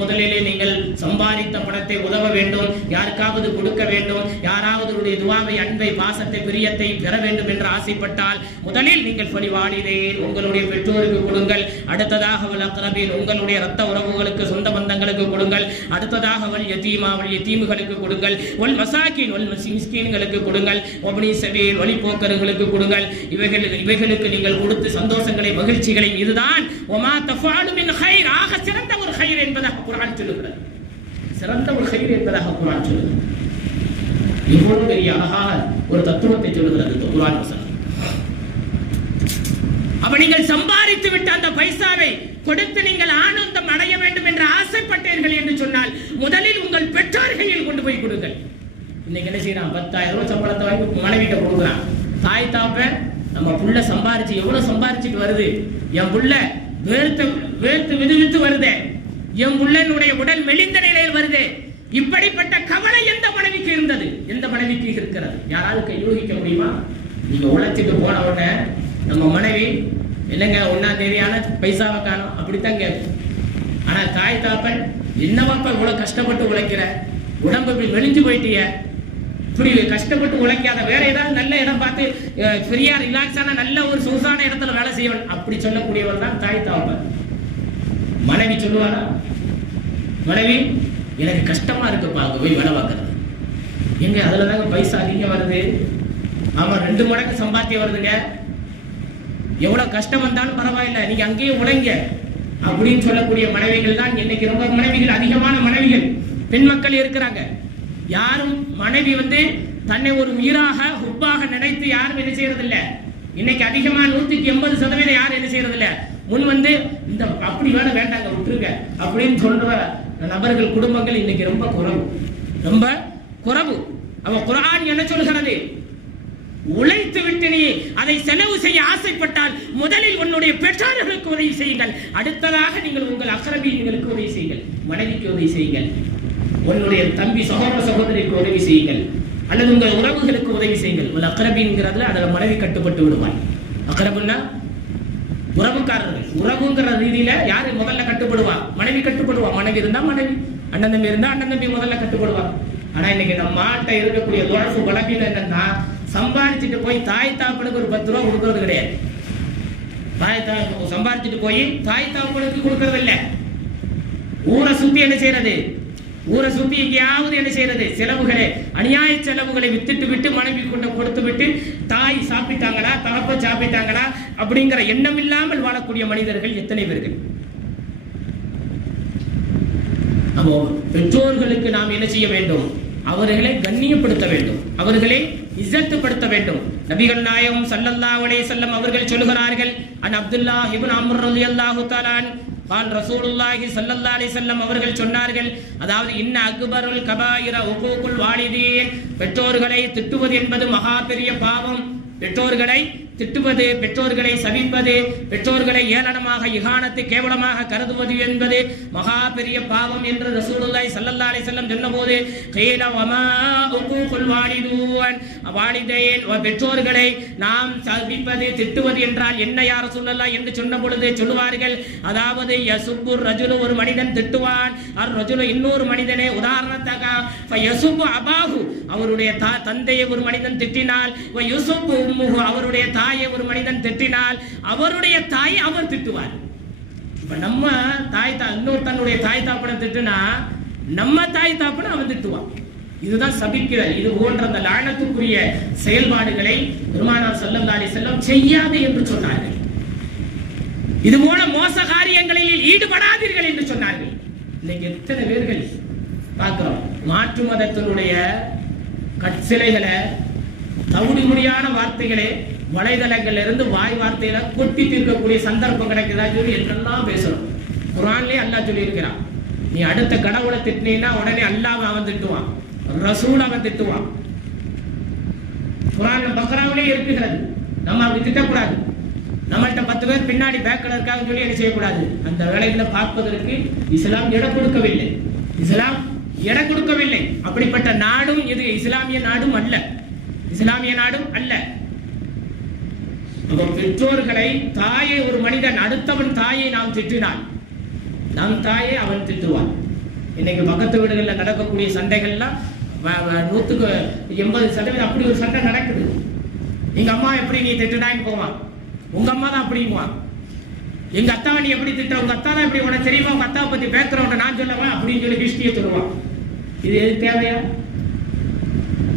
முதலிலே நீங்கள் சம்பாதித்த பணத்தை உதவ வேண்டும், யாருக்காவது கொடுக்க வேண்டும், யாராவது துவாவை, அன்பை, பாசத்தை, பிரியத்தை பெற வேண்டும் என்று ஆசைப்பட்டால் முதலில் நீங்கள் பலிவாடிதேன், உங்களுடைய பெற்றோருக்கு கொடுங்கள். அடுத்ததாக வல் அக்ரபீன், உங்களுடைய இரத்த உறவுகளுக்கு, சொந்த பந்தங்களுக்கு கொடுங்கள். அடுத்ததாக வல் யதீமா, வல் யதீம்களுக்கு கொடுங்கள். வல் மசாகின், வல் மிஸ்கீன்களுக்கு கொடுங்கள். வப்னி சபீல், வழிபோக்கர்களுக்கு கொடுங்கள். இவைகளுக்கு நீங்கள் கொடுத்து சந்தோஷங்களை, மகிழ்ச்சிகளை, இதுதான் வமா தஃஅலு மின் கைர், ஆக சிறந்த ஒரு கைர் என்பதாக குர்ஆன் சொல்லுகிறது. சிறந்த ஒரு கைர் என்பதாக குர்ஆன் சொல்லுகிறது. இவ்வளவு பெரிய அழகான ஒரு தத்துவத்தை சொல்லுகிறது இந்த குர்ஆன் வசனம். அப்ப நீங்கள் சம்பாதித்து விட்ட அந்த பைசாவை கொடுத்து நீங்கள் ஆனந்தம் அடைய வேண்டும் என்று ஆசைப்பட்டீர்கள் என்று சொன்னால் முதலில் உங்கள் பெற்றோர்களில் கொண்டு போய் கொடுங்கள். இன்னைக்கு என்ன செய்யறான், 10,000 ரூபாய் சம்பளத்தை வாங்கி மனைவிட்ட கொடுக்குறான். தாய் தாப்ப நம்ம புள்ள சம்பாரிச்சு எவ்வளவு சம்பாரிச்சுட்டு வருது, என் புள்ள வேர்த்து விதுவித்து வருது, என் புள்ளனுடைய உடல் மெலிந்த நிலையில் வருது. இப்படிப்பட்ட கவலை எந்த மனைவிக்கு இருந்தது, எந்த மனைவிக்கு இருக்கிறது? யாராவது யூகிக்க முடியுமா? நீங்க உழைச்சிட்டு போன உடனே நம்ம மனைவி என்னங்க 1ஆம் தேதியான பைசாவை காணும் அப்படித்தான் கேட்கும். ஆனா தாய் தாப்பன், என்னவாப்பா இவ்வளவு கஷ்டப்பட்டு உழைக்கிற, உடம்பு இப்படி மெலிஞ்சு போயிட்டிய, இப்படி கஷ்டப்பட்டு உழைக்காத, வேற ஏதாவது நல்ல இடம் பார்த்து ஃப்ரீயா ரிலாக்ஸான நல்ல ஒரு சொகுசான இடத்துல வேலை செய்வன், அப்படி சொல்லக்கூடியவர் தான் தாய் தாப்பன். மனைவி சொல்லுவாரா? மனைவி எனக்கு கஷ்டமா இருக்குப்பா அங்க போய் வேலை பார்க்கறது, எங்க அதுலதாங்க பைசா அதிக வருது, ஆமா 2 மடங்கு சம்பாத்தியம் வருதுங்க, எவ்வளவு கஷ்டம் வந்தாலும் பரவாயில்லை நீங்க அங்கேயே உழைங்க அப்படின்னு சொல்லக்கூடிய மனைவிகள் தான் இன்னைக்கு ரொம்ப மனைவிகள், அதிகமான மனைவிகள், பெண் மக்கள் இருக்கிறாங்க. யாரும் மனைவி தன்னை ஒரு உயிராக ஹுப்பாக நினைத்து யாரும் என்ன செய்யறது இல்ல. இன்னைக்கு அதிகமா 180% யாரும் என்ன செய்யறது இல்ல, முன் இந்த அப்படி வேலை வேண்டாங்க விட்டுருங்க அப்படின்னு சொல்ற நபர்கள், குடும்பங்கள் இன்னைக்கு ரொம்ப குறைவு, ரொம்ப குறைவு. அவன் குர்ஆன் என்ன சொல்கிறது? உழைத்து விட்டு நீ அதை செலவு செய்ய ஆசைப்பட்டால் முதலில் உன்னுடைய பெற்றோர்களுக்கு உதவி செய்யுங்கள், அடுத்ததாக நீங்கள் உங்கள் அக்ரபீன்களுக்கு உதவி செய்யுங்கள், மனைவிக்கு உதவி செய்யுங்கள், உன்னுடைய தம்பி சகோதர சகோதரிக்கு உதவி செய்யுங்கள், அல்லது உங்கள் உறவுகளுக்கு உதவி செய்யுங்கள். ஒரு அக்ரபீன்கிறதுல அதில் மனைவி கட்டுப்பட்டு விடுவாள். அக்ரபுன்னா உறவுக்காரர்கள், உறவுங்கிற ரீதியில யாரு முதல்ல கட்டுப்படுவா? மனைவி கட்டுப்படுவா. மனைவி இருந்தா மனைவி, அண்ணன் தம்பி இருந்தா அண்ணன் தம்பி முதல்ல கட்டுப்படுவா. ஆனா இன்னைக்கு நம்ம மாட்ட இருக்கக்கூடிய உறவு பலவீனம் என்னன்னா, சம்பாதிச்சுட்டு போய் தாய் தாப்பனுக்கு ஒரு 10 ரூபா கொடுக்கறது கிடையாது. சம்பாதிச்சுட்டு போய் தாய் தாப்பனுக்கு கொடுக்கறது இல்ல. ஊரை சுத்தி என்ன செய்யறது, ஊரை சுத்தி எங்கேயாவது என்ன செய்யறது, செலவுகளை, அநியாய செலவுகளை வித்துட்டு விட்டு மனைவி கொண்டு கொடுத்து விட்டு தாய் சாப்பிட்டாங்களா, தகப்ப சாப்பிட்டாங்களா அப்படிங்கிற எண்ணம் இல்லாமல் வாழக்கூடிய மனிதர்கள் எத்தனை பேர்கள். அப்போ பெற்றோர்களுக்கு நாம் என்ன செய்ய வேண்டும்? அவர்களை கண்ணியப்படுத்த வேண்டும், அவர்களை இஸ்ஸத்துப்படுத்த வேண்டும். நபிகள் நாயகம் ஸல்லல்லாஹு அலைஹி வஸல்லம் அவர்கள் சொல்கிறார்கள், அன் அப்துல்லாஹ் இப்னு அம்ர் ரலியல்லாஹு தஆலா கான் ரசூலுல்லாஹி ஸல்லல்லாஹு அலைஹி வஸல்லம் அவர்கள் சொன்னார்கள், அதாவது இன்ன அக்பருல் கபாயிர உகூகுல் வாலிதீன், பெற்றோர்களை திட்டுவது என்பது மகா பெரிய பாவம். பெற்றோர்களை திட்டுவது, பெற்றோர்களை சபிப்பது, பெற்றோர்களை ஏளனமாக, இகானத்தை கேவலமாக கருதுவது என்பது மகா பெரிய பாவம் என்று ரசூலுல்லாஹி ஸல்லல்லாஹு அலைஹி வஸல்லம் சொன்னபோது, கீல வமா உகூகுல் வாலிதூன், வாலிதைன், பெற்றோர்களை நாம் சபிப்பது, திட்டுவது என்றால் என்ன யா ரசூலுல்லாஹ் என்று சொன்ன பொழுது சொல்லுவார்கள், அதாவது யசுப்பு ரஜுலு, ஒரு மனிதன் திட்டுவான், அர் ரஜுலு இன்னொரு மனிதனை, உதாரணத்தாக யசுப்பு அபாஹு, அவருடைய தந்தையை ஒரு மனிதன் திட்டினால், யசுப்பு உம்முஹு, அவருடைய தாயை ஒரு மனிதன் திட்டினால் அவருடைய தாயை அவர் திட்டுவார். இப்ப நம்ம தாய் இன்னொரு தன்னுடைய தாய் தாப்பனை திட்டுனா நம்ம தாய் தாப்பனை அவன் திட்டுவான். இதுதான் சபிக்கிறது. இது போன்ற அந்த லானத்துக்குரிய செயல்பாடுகளை பெருமானார் ஸல்லல்லாஹு அலைஹி வஸல்லம் செய்யாது என்று சொன்னார்கள். இது போல மோச காரியங்களில் ஈடுபடாதீர்கள் என்று சொன்னார்கள். இன்னைக்கு எத்தனை பேர்கள் பார்க்கிறோம், மாற்று மதத்தினுடைய கற்சிலைகளை, தகுதி முடியான வார்த்தைகளை வலைதளங்கள்ல இருந்து வாய் வார்த்தையில கொட்டி தீர்க்கக்கூடிய சந்தர்ப்பம் கிடைக்குதா சொல்லி என்றெல்லாம் பேசுறோம். குர்ஆன்லயே அல்லாஹ் சொல்லி இருக்கிறான், நீ அடுத்த கடவுளை திட்டினா உடனே அல்லாஹ் அவன் திட்டுவான், ரசூல் அவன் திட்டுவான். குர்ஆன்ல பக்ராவிலே இருக்குகிறது. நம்ம அப்படி திட்டக்கூடாது. நம்மள்ட்ட 10 பேர் பின்னாடி பேக்கில் இருக்காங்கன்னு சொல்லி என்ன செய்யக்கூடாது. அந்த வேலைகளை பார்ப்பதற்கு இஸ்லாம் இடம் கொடுக்கவில்லை. இஸ்லாம் இடம் கொடுக்கவில்லை. அப்படிப்பட்ட நாடும் இது இஸ்லாமிய நாடும் அல்ல. இஸ்லாமிய நாடும் அல்ல. பெற்றோர்களை, தாயை, ஒரு மனிதன் அடுத்தவன் தாயை நாம் திட்டினால் நம் தாயை அவன் திட்டுவான். இன்னைக்கு பக்கத்து வீடுகளில் நடக்கக்கூடிய சண்டைகள்லாம் 180% அப்படி ஒரு சண்டை நடக்குது. எங்க அம்மா எப்படி நீ திட்டுனான்னு போவான், உங்க அம்மா தான் அப்படிங்குவான். எங்க அத்தாவை நீ எப்படி திட்ட, உங்க அத்தா தான் எப்படி, உனக்கு தெரியுமா உங்க அத்தாவை பத்தி பேசுறவங்க நான் சொல்லவா அப்படின்னு சொல்லி ஹிஸ்டரியை சொல்லுவான். இது எது தேவையா?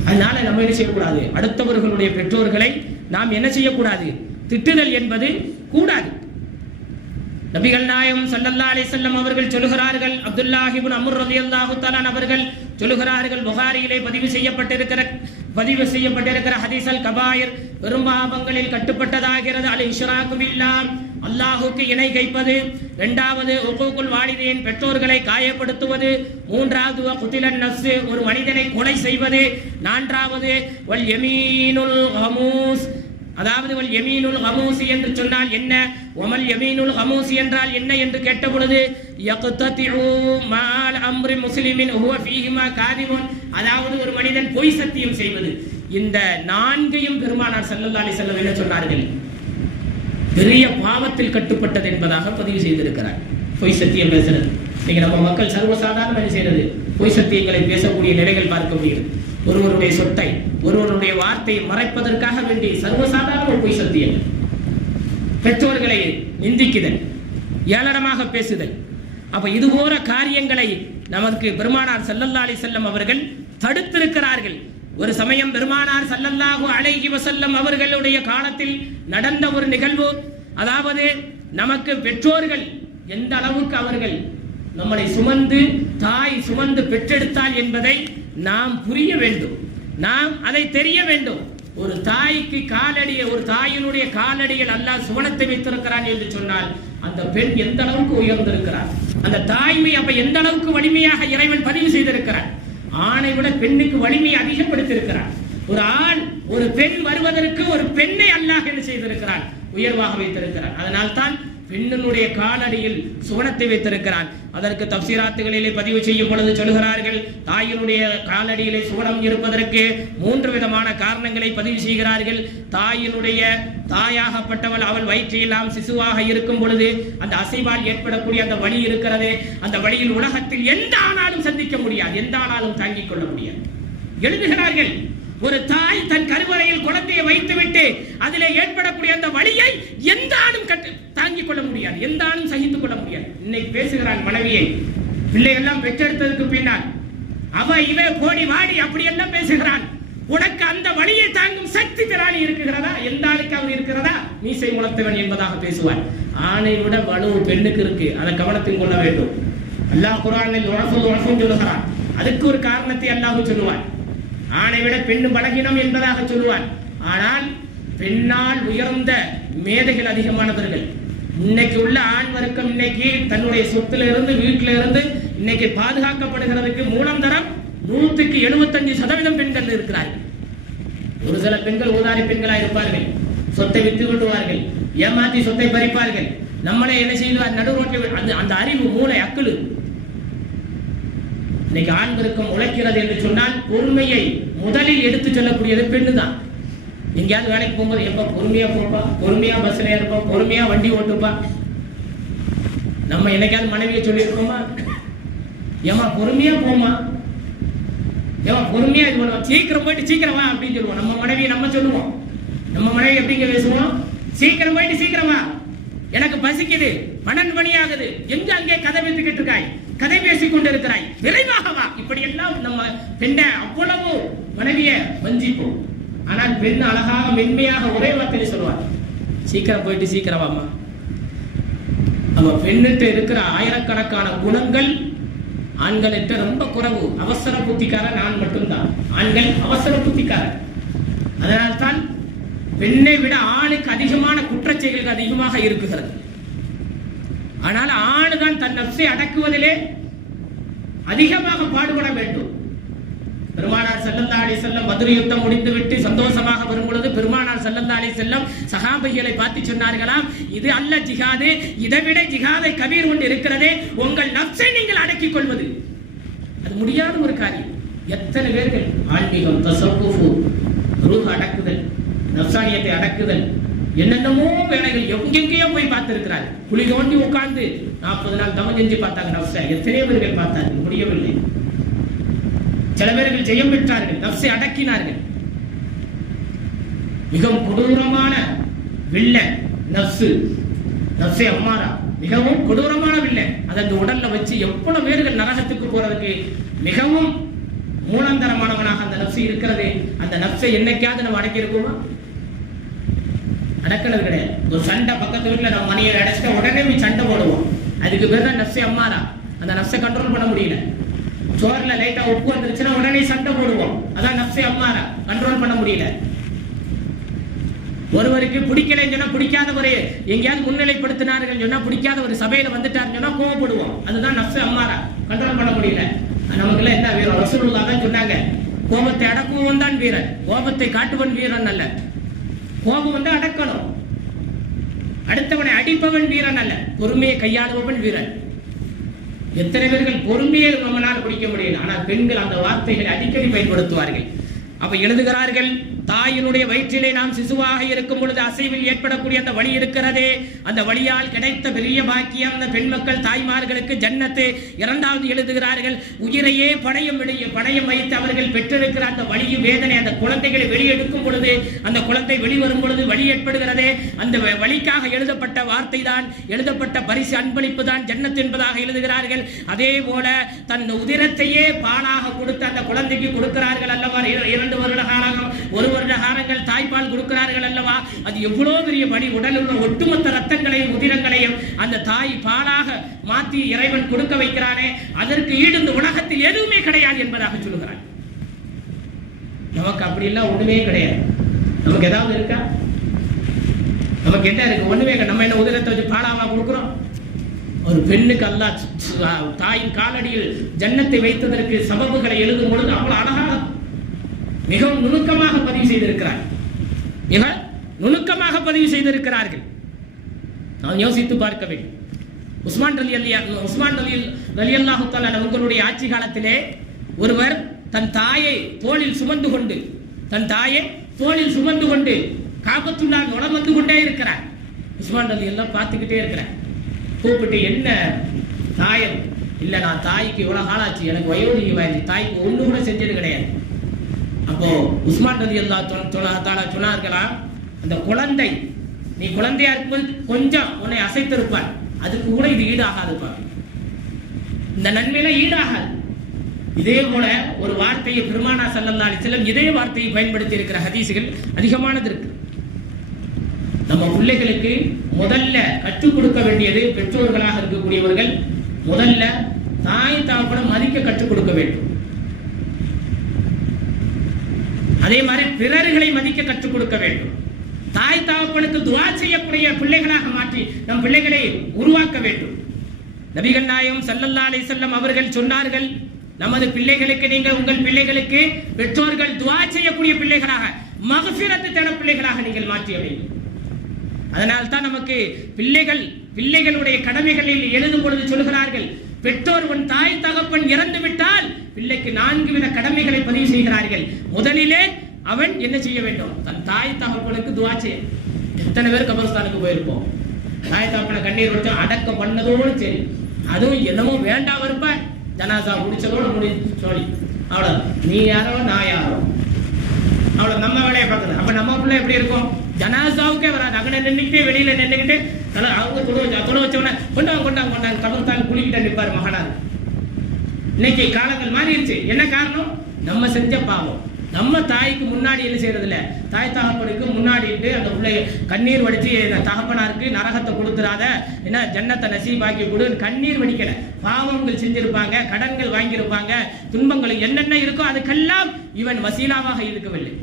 அதனால நம்ம என்ன செய்யக்கூடாது, அடுத்தவர்களுடைய பெற்றோர்களை நாம் என்ன செய்யக்கூடாது, திட்டுதல் என்பது கூடாது. நபிகள் நாயகம் ஸல்லல்லாஹு அலைஹி வஸல்லம் அவர்கள் சொல்கிறார்கள், அப்துல்லாஹ் இப்னு அம்ர் ரலியல்லாஹு தஆலா அவர்கள் சொல்கிறார்கள், புகாரியிலே பதிவு செய்யப்பட்டிருக்கிற ஹதீஸ் அல் கபாயிர், பெரும்பாவங்களில் கட்டுப்பட்டதாகிறது. அல் இஷ்ராக்கு பில்லாஹ், அல்லாஹ்வுக்கு இணை கைப்பது. இரண்டாவது உகூகுல் வாலிதைன், பெற்றோர்களை காயப்படுத்துவது. மூன்றாவது குத்திலன் நஃப்ஸ், ஒரு மனிதனை கொலை செய்வது. நான்காவது வல் யமீனுல் கமூஸ், அதாவது வல் யமீனுல் கமூசி என்று சொன்னால் என்ன, வமல் யமீனுல் கமூசி என்றால் என்ன என்று கேட்ட பொழுது யக்ததிஉ மால் அம்ரி முஸ்லிமின் ஹுவ ஃபீஹிமா காதிபுன், அதாவது ஒரு மனிதன் பொய் சத்தியம் செய்வது. இந்த நான்கையும் பெருமானார் ஸல்லல்லாஹு அலைஹி வஸல்லம் என்ன சொன்னார்கள், பெரிய பாவத்தில் கட்டுப்பட்டது என்பதாக பதிவு செய்திருக்கிறார். பொய் சத்தியம் பேசுறது நீங்க நம்ம மக்கள் சர்வசாதாரண என்ன செய்யறது, பொய் சத்தியங்களை பேசக்கூடிய நிலைகள் பார்க்க முடியும். ஒருவருடைய சொத்தை, ஒருவருடைய வார்த்தையை மறைப்பதற்காக வேண்டி சர்வசாதாரண ஒரு பொய் சத்தியம். பெற்றோர்களை நிந்திக்குதல், ஏளனமாக பேசுதல். அப்ப இது போன்ற காரியங்களை நமக்கு பெருமானார் ஸல்லல்லாஹு அலைஹி வஸல்லம் அவர்கள் தடுத்திருக்கிறார்கள். ஒரு சமயம் பெருமானார் ஸல்லல்லாஹு அலைஹி வஸல்லம் அவர்களுடைய காலத்தில் நடந்த ஒரு நிகழ்வு, அதாவது நமக்கு பெற்றோர்கள் எந்த அளவுக்கு அவர்கள் நம்மளை சுமந்து, தாய் சுமந்து பெற்றெடுத்தால் என்பதை நாம் புரிய வேண்டும், நாம் அதை தெரிய வேண்டும். ஒரு தாய்க்கு காலடியை, ஒரு தாயினுடைய காலடியில் அல்லாஹ் சுவனத்தை வைத்திருக்கிறான் என்று சொன்னால் அந்த பெண் எந்த அளவுக்கு உயர்ந்திருக்கிறார், அந்த தாய்மை அப்ப எந்த அளவுக்கு வலிமையாக இறைவன் பதிவு செய்திருக்கிறார். ஆணை விட பெண்ணுக்கு வலிமையை அதிகப்படுத்தியிருக்கிறார். ஒரு ஆண், ஒரு பெண் வருவதற்கு ஒரு பெண்ணை அல்லாஹ் என்ன செய்திருக்கிறார், உயர்வாக வைத்திருக்கிறார். அதனால் தான் பெண்ணினுடைய காலடியில் சுவனத்தை வைத்திருக்கிறான். அதற்கு தப்சீராத்துகளிலே பதிவு செய்யும் பொழுது சொல்கிறார்கள், தாயினுடைய காலடியிலே சுவனம் இருப்பதற்கு 3 விதமான காரணங்களை பதிவு செய்கிறார்கள். தாயினுடைய தாயாகப்பட்டவள் அவள் வயிற்றிலாம் சிசுவாக இருக்கும் பொழுது அந்த அசைவால் ஏற்படக்கூடிய அந்த வலி இருக்கிறது, அந்த வலியில் உலகத்தில் எந்த ஆனாலும் சந்திக்க முடியாது, எந்த ஆனாலும் தாங்கிக் கொள்ள முடியாது. எழுதுகிறார்கள், ஒரு தாய் தன் கருவறையில் குழந்தையை வைத்துவிட்டு அதிலே ஏற்படக்கூடிய அந்த வலியை எந்த ஆணும் தாங்கிக் கொள்ள முடியாது, எந்த ஆணும் சகித்துக் கொள்ள முடியாது. இன்னைக்கு பேசுகிறான் மனைவியை, பிள்ளை எல்லாம் பெற்றெடுத்ததுக்கு பின்னால் அவ இவ கோடி வாடி அப்படி எல்லாம் பேசுகிறான். உனக்கு அந்த வலியை தாங்கும் சக்தி திராணி இருக்கிறதா, எந்த ஆளுக்கு அவர் இருக்கிறதா, மீசை முளைத்தவன் என்பதாக பேசுவார். ஆணை விட வலு பெண்ணுக்கு இருக்கு, அதை கவனத்தில் கொள்ள வேண்டும். அல்லாஹ் குர்ஆனில் உனஃபும் சொல்லுகிறான், அதுக்கு ஒரு காரணத்தை அல்லாஹ் சொல்லுவான். ஆணை விட பெண்ணு பலகீனம் என்பதாக சொல்லுவார். ஆனால் பெண்ணால் உயர்ந்த மேதைகள் அதிகமானவர்கள். இன்னைக்கு உள்ள ஆண் வர்க்கம் இன்னைக்கு தன்னுடைய சொத்துல இருந்து, வீட்டில இருந்து இன்னைக்கு பாதுகாக்கப்படுகிறதுக்கு மூலந்தரம் 175% பெண்கள் இருக்கிறார்கள். ஒரு சில பெண்கள் ஊதாரி பெண்களா இருப்பார்கள், சொத்தை வித்து விடுவார்கள், ஏமாத்தி சொத்தை பறிப்பார்கள். நம்மளே என்ன செய்வார், நடு ரோட்டில் அந்த அறிவு, மூளை, அக்குழு. இன்னைக்கு ஆண் வர்க்கம் உழைக்கிறது என்று சொன்னால் பொறுமையை முதலில் எடுத்து செல்லக்கூடியது பெண்ணு தான். எங்கேயாவது வேலைக்கு போகும்போது எப்ப பொறுமையா போப்பா, பொறுமையா பஸ்ல ஏற்பா, பொறுமையா வண்டி ஓட்டுப்பா. நம்ம என்னைக்காவது மனைவியை சொல்லியிருக்கோமா, ஏமா பொறுமையா போமா, ஏமா பொறுமையா இது பண்ணுவோம், சீக்கிரம் போயிட்டு சீக்கிரம் வா அப்படின்னு சொல்லுவோம். நம்ம மனைவியை நம்ம சொல்லுவோம். நம்ம மனைவி எப்படிங்க பேசுவோம், சீக்கிரம் போயிட்டு சீக்கிரம் வா, எனக்கு பசிக்குது, 12 மணி ஆகுது, எங்க அங்கே கதை பேசிக்கிட்டு இருக்காய், கதை பேசிக் கொண்டிருக்கிறாய், விரைவாக வா. இப்படி எல்லாம் நம்ம பெண்ணை அவ்வளவு மனைவியை வஞ்சிப்போம். ஆனால் பெண் அழகாக மென்மையாக ஒரே வார்த்தையை சொல்லுவார், சீக்கிரம் போயிட்டு சீக்கிரம் வாமா. அவ பெண்ணிட்ட இருக்கிற ஆயிரக்கணக்கான குணங்கள் ஆண்களிட்ட ரொம்ப குறைவு. அவசர புத்திக்காரன் ஆண் மட்டும்தான், ஆண்கள் அவசர புத்திக்காரன். அதனால்தான் பெண்ணை விட ஆணுக்கு அதிகமான குற்றச்செயல்கள் அதிகமாக இருக்குகிறது. ஆனால் ஆணுதான் தன் நப்சை அடக்குவதிலே அதிகமாக பாடுபட வேண்டும். பெருமானார் ஸல்லல்லாஹு அலைஹி வஸல்லம் பத்ர் யுத்தம் முடிந்துவிட்டு சந்தோஷமாக வரும் பொழுது பெருமானார் ஸல்லல்லாஹு அலைஹி வஸல்லம் சஹாபிகளை பார்த்து சொன்னார்களாம், இது அல்ல ஜிஹாது, இதைவிட ஜிஹாதை கபீர் ஒன்று இருக்கிறதே, உங்கள் நஃப்ஸை நீங்கள் அடக்கிக் கொள்வது. அது முடியாத ஒரு காரியம். எத்தனை பேர்கள் ஆன்மீகம், தஸவ்வுஃப், ரூஹ் அடக்குதல், நஃப்ஸானியத்தை அடக்குதல், என்னென்னமோ வேலைகள் எங்கெங்கேயோ போய் பார்த்திருக்கிறார். குழி தோண்டி உட்கார்ந்து 40 நாள் தவம் செஞ்சு பார்த்தாங்க நஃப்ஸை. எத்தனையோ பேர்கள் பார்த்தார்கள், முடியவில்லை. சில பேர்கள் ஜெயம் பெற்றார்கள், நஃப்ஸை அடக்கினார்கள். மிகவும் கொடூரமான வில்ல நஃப்ஸ், நஃப்ஸே அம்மாரா, மிகவும் கொடூரமான வில்ல. அதை அந்த உடல்ல வச்சு எவ்வளவு பேர்கள் நரகத்துக்கு போறதுக்கு மிகவும் மூலந்தரமானவனாக அந்த நஃப்ஸ் இருக்கிறது. அந்த நஃப்ஸை என்னைக்காவது நம்ம அடக்கி இருக்கோமா? அடக்கிறது கிடையாது. ஒரு சண்டை பக்கத்து வீட்டுல நம்ம மணியை அடைச்சிட்டா உடனே போய் சண்டை போடுவோம். அதுக்கு பேர் தான் நஃப்ஸே அம்மாரா. அந்த நஃப்ஸை கண்ட்ரோல் பண்ண முடியல. சோறுல லைட்டா உப்பு வந்துருச்சுன்னா உடனே சண்டை போடுவோம். அதான் நஃப்ஸே அம்மாரா, கண்ட்ரோல் பண்ண முடியல. ஒருவருக்கு பிடிக்கலைன்னு சொன்னா, பிடிக்காதவரை எங்கேயாவது முன்னிலைப்படுத்தினார்கள் சொன்னா, பிடிக்காத ஒரு சபையில வந்துட்டாருன்னு சொன்னா கோவப்படுவோம். அதுதான் நஃப்ஸே அம்மாரா, கண்ட்ரோல் பண்ண முடியல. நமக்குள்ள என்ன வீரம்? ரசூலுல்லாஹ் தான் சொன்னாங்க, கோபத்தை அடக்குவன் தான் வீரன், கோபத்தை காட்டுவன் வீரன் அல்ல. கோபம் வந்து அடக்கணும். அடுத்தவனை அடிப்பவன் வீரன் அல்ல, பொறுமையை கையாளுபவன் வீரன். எத்தனை பேர்கள் பொறுமையை நம்மளால் பிடிக்க முடியல. ஆனால் பெண்கள் அந்த வார்த்தைகளை அடிக்கடி பயன்படுத்துவார்கள். அப்ப எழுதுகிறார்கள், தாயினுடைய வயிற்றிலே நாம் சிசுவாக இருக்கும் பொழுது அசைவில் ஏற்படக்கூடிய அந்த வழி இருக்கிறதே, அந்த வழியால் கிடைத்த பெரிய பாக்கியம் அந்த பெண் மக்கள் தாய்மார்களுக்கு ஜன்னத்து. இரண்டாவது எழுதுகிறார்கள், உயிரையே பணயம் வைத்து அவர்கள் பெற்றிருக்கிற அந்த வலிய வேதனை, அந்த குழந்தைகளை வெளியெடுக்கும் பொழுது, அந்த குழந்தை வெளிவரும் பொழுது வலி ஏற்படுகிறதே, அந்த வலிக்காக எழுதப்பட்ட வார்த்தை தான், எழுதப்பட்ட பரிசு அன்பளிப்பு தான் ஜன்னத் என்பதாக எழுதுகிறார்கள். அதே போல தன் உதிரத்தையே பாலாக கொடுத்து அந்த குழந்தைக்கு கொடுக்கிறார்கள் அல்லவா. 2 வருட காலம், 1 வருட காலங்கள் தாய்ப்பால் கொடுக்கிறார்கள் அல்லவா. அது எவ்வளவு பெரிய வழி. உடலில் உள்ள ஒட்டுமொத்த ரத்தங்களையும் உதிரங்களையும் அந்த தாய் பாலாக மாற்றி இறைவன் கொடுக்க வைக்கிறானே, அதற்கு ஈடு இந்த உலகத்தில் எதுவுமே கிடையாது என்பதாக சொல்லுகிறார். நமக்கு அப்படி எல்லாம் ஒண்ணுமே கிடையாது. நமக்கு ஏதாவது இருக்கா? நமக்கு என்ன இருக்கு? ஒண்ணுமே. நம்ம என்ன உதிரத்தை வச்சு பாலாவா கொடுக்கிறோம்? ஒரு பெண்ணுக்கு அல்லாஹ் தாயின் காலடியில் ஜன்னத்தை வைத்ததற்கு சபபுகளை எழுதும் பொழுது அவ்வளவு அழகாக மிகவும் நுணுக்கமாக பதிவு செய்திருக்கிறார். மிக நுணுக்கமாக பதிவு செய்திருக்கிறார்கள். நாம் யோசித்து பார்க்க வேண்டும். உஸ்மான் ரலியல்லாஹு தஆலா அவர்களுடைய ஆட்சி காலத்திலே ஒருவர் தன் தாயை தோளில் சுமந்து கொண்டு காபத்துல்லாஹ் வலம் வந்து கொண்டே இருக்கிறார். உஸ்மான் ரலியல்லாஹு பார்த்துக்கிட்டே இருக்கிறார். கூப்பிட்டு, என்ன தாயம்? இல்ல, நான் தாய்க்கு இவ்வளவு காலாச்சு, எனக்கு வயோதிகமாயிருச்சு, தாய்க்கு ஒண்ணு கூட செஞ்சது கிடையாது. அப்போ உஸ்மான் ரலியல்லாஹு தஆலா சொன்னார்களா, அந்த குழந்தை, நீ குழந்தையா இருக்கும்போது கொஞ்சம் உன்னை அசைத்திருப்பார், அதுக்கு கூட இது ஈடாகாதுப்பா, இந்த நன்மையில ஈடாகாது. இதே போல ஒரு வார்த்தையை பெருமானார் ஸல்லல்லாஹு அலைஹி வஸல்லம் இதே வார்த்தையை பயன்படுத்தி இருக்கிற ஹதீசுகள் அதிகமானது இருக்கு. நம்ம பிள்ளைகளுக்கு முதல்ல கற்றுக் கொடுக்க வேண்டியது, பெற்றோர்களாக இருக்கக்கூடியவர்கள் முதல்ல தாய் தகப்பனை மதிக்க கற்றுக் கொடுக்க வேண்டும். அதே மாதிரி பிறர்களை மதிக்க கற்றுக் கொடுக்க வேண்டும். தாய் தகப்பனுக்கு துஆ செய்யக்கூடிய பிள்ளைகளாக மாற்றி நம் பிள்ளைகளை உருவாக்க வேண்டும். நபிகள் நாயகம் ஸல்லல்லாஹு அலைஹி வஸல்லம் அவர்கள் சொன்னார்கள், நமது பிள்ளைகளுக்கு, நீங்கள் உங்கள் பிள்ளைகளுக்கு பெற்றோர்கள் துஆ செய்யக்கூடிய பிள்ளைகளாக, மக்ஃபிரத் தேட பிள்ளைகளாக நீங்கள் மாற்றிய வேண்டும். அதனால் தான் நமக்கு பிள்ளைகளுடைய கடமைகளில் எழுதும் பொழுது சொல்கிறார்கள், பெற்றோர் உன் தாய் தகப்பன் இறந்து விட்டால் பிள்ளைக்கு 4 வித கடமைகளை பதிவு செய்கிறார்கள். முதலிலே அவன் என்ன செய்ய வேண்டும்? தன் தாய் தகப்பனுக்கு துஆ செய்ய. எத்தனை பேர் கபர்ஸ்தானுக்கு போயிருப்போம், தாய் தகப்பனை கண்ணீர் விட்டு அடக்கம் பண்ணதோடு சரி, அதுவும் என்னமோ வேண்டாம் இருப்ப, ஜனாசா முடிச்சதோடு சொல்லி அவ்வளவு, நீ யாரோ நான் யாரோ, அவ்வளவு நம்ம வேலையை பார்க்கணும். அப்ப நம்ம பிள்ளை எப்படி இருக்கும்? ஜனாசாவுக்கே வராது, அங்கே நின்றுக்கிட்டே வெளியில நின்றுக்கிட்டு அவங்க தொட வச்சவன கொண்டாங்க கபர்ஸ்தான் குளிக்கிட்ட நிற்பாரு மகனார். இன்னைக்கு காலங்கள் மாறிடுச்சு. என்ன காரணம்? நம்ம செஞ்ச பாவம். நம்ம தாய்க்கு முன்னாடி என்ன செய்யறது இல்ல, தாய் தகப்பனுக்கு முன்னாடி அந்த பிள்ளை கண்ணீர் வடிச்சு தகப்பனாருக்கு நரகத்தை கொடுத்துறாத, என்ன ஜன்னத்தை நசீபாக்கி கொடு, கண்ணீர் வடிக்கல. பாவங்கள் செஞ்சிருப்பாங்க, கடன்கள் வாங்கியிருப்பாங்க, துன்பங்கள் என்னென்ன இருக்கோ அதுக்கெல்லாம் இவன் வசீலாவாக இருக்கவில்லை,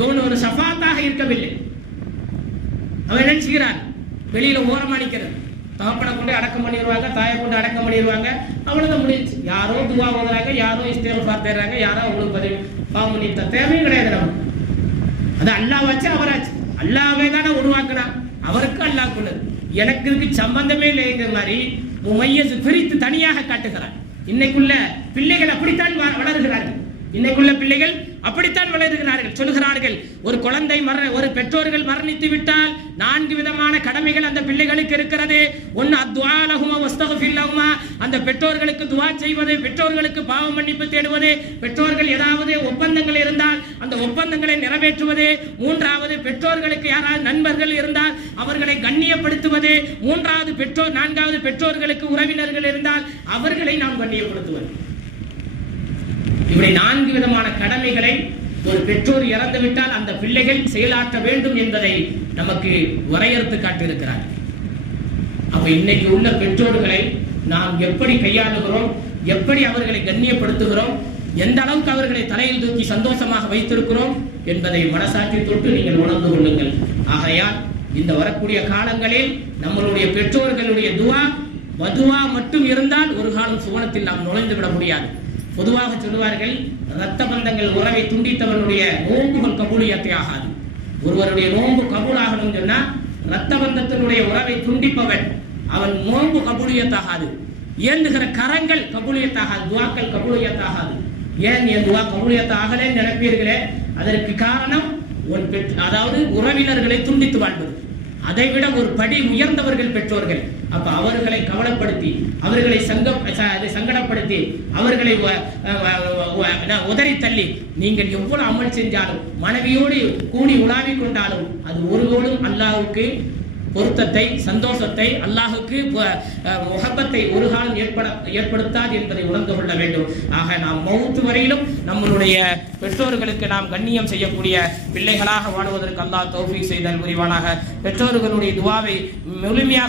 இவன் ஒரு சஃபாத்தாக இருக்கவில்லை. அவன் என்ன செய்கிறான்? வெளியில ஓரமா நிற்கிறது. தகப்பனை கொண்டு அடக்கம் பண்ணிடுவாங்க, தாயை கொண்டு அடக்கம் பண்ணிடுவாங்க, அவ்வளவுதான் முடிஞ்சு. யாரோ துவா ஓதுறாங்க, யாரோ இஸ்திக்ஃபார் தேடுறாங்க, யாரோ அவங்களுக்கு பாவம் மன்னித்த தேவையும் கிடையாது. நம்ம அது அல்லாஹ் வச்சு அவராச்சு, அல்லாஹ்வே தானே உருவாக்குனா, அவருக்கு அல்லாஹ் கொண்டது, எனக்கு இதுக்கு சம்பந்தமே இல்லைங்கிற மாதிரி முமையஸ் பிரித்து தனியாக காட்டுகிறார். இன்னைக்குள்ள பிள்ளைகள் அப்படித்தான் வளர்கிறார்கள். இன்னைக்குள்ள பிள்ளைகள் அப்படித்தான் வளர்கிறார்கள். சொல்லுகிறார்கள், ஒரு குழந்தை ஒரு பெற்றோர்கள் மரணித்து விட்டால் 4 விதமான கடமைகள் அந்த பிள்ளைகளுக்கு இருக்கிறது. ஒன்னு அத்வா லஹுமா வஸ்தக்ஃபிர் லஹுமா, அந்த பெற்றோர்களுக்கு துஆ செய்வது, பெற்றோர்களுக்கு பாவ மன்னிப்பு தேடுவது, பெற்றோர்கள் ஏதாவது ஒப்பந்தங்கள் இருந்தால் அந்த ஒப்பந்தங்களை நிறைவேற்றுவது, 3வது பெற்றோர்களுக்கு யாராவது நண்பர்கள் இருந்தால் அவர்களை கண்ணியப்படுத்துவது, 4வது பெற்றோர்களுக்கு உறவினர்கள் இருந்தால் அவர்களை நாம் கண்ணியப்படுத்துவது. இப்படி 4 விதமான கடமைகளை ஒரு பெற்றோர் இறந்துவிட்டால் அந்த பிள்ளைகள் செயலாற்ற வேண்டும் என்பதை நமக்கு வரையறுத்து காட்டியிருக்கிறார். அப்ப இன்னைக்கு உள்ள பெற்றோர்களை நாம் எப்படி கையாளுகிறோம், எப்படி அவர்களை கண்ணியப்படுத்துகிறோம், எந்த அளவுக்கு அவர்களை தலையில் தூக்கி சந்தோஷமாக வைத்திருக்கிறோம் என்பதை மனசாட்சி தொட்டு நீங்கள் உணர்ந்து கொள்ளுங்கள். ஆகையால் இந்த வரக்கூடிய காலங்களில் நம்மளுடைய பெற்றோர்களுடைய துவா மட்டும் இருந்தால் ஒரு காலம் சுவனத்தில் நாம் நுழைந்து விட முடியாது. பொதுவாக சொல்லுவார்கள், இரத்த பந்தங்கள் உறவை துண்டித்தவனுடைய நோன்புகள் கபூலியத்தை ஆகாது. ஒருவருடைய நோன்பு கபூலாகணும் சொன்னா இரத்த பந்தத்தினுடைய உறவை துண்டிப்பவன் அவன் நோன்பு கபூலியத்தாகாது. ஏந்துகிற கரங்கள் கபூலியத்தாகாது, துவாக்கள் கபூலியத்தாகாது. ஏன் என் துவா கபூலியத்தாகலே நினைப்பீர்களே, அதற்கு காரணம் அதாவது உறவினர்களை துண்டித்து வாழ்வது. அதைவிட ஒரு படி உயர்ந்தவர்கள் பெற்றோர்கள். அப்ப அவர்களை கவலைப்படுத்தி, அவர்களை சங்கடப்படுத்தி, அவர்களை உதறி தள்ளி நீங்கள் எவ்வளவு அமல் செஞ்சாலும், மனைவியோடு கூடி உலாவிக் கொண்டாலும் அது ஒருபோதும் அல்லாஹ்வுக்கு பொருத்தத்தை, சந்தோஷத்தை, அல்லாஹுக்கு முஹப்பத்தை ஒரு காலம் ஏற்படுத்தாது என்பதை உணர்ந்து கொள்ள வேண்டும். ஆக நாம் மௌத்து வரையிலும் நம்மளுடைய பெற்றோர்களுக்கு நாம் கண்ணியம் செய்யக்கூடிய பிள்ளைகளாக வாழ்வதற்கு அல்லாஹ் தௌஃபீக் செய்தல் புரிவானாக. பெற்றோர்களுடைய துஆவை முழுமையாக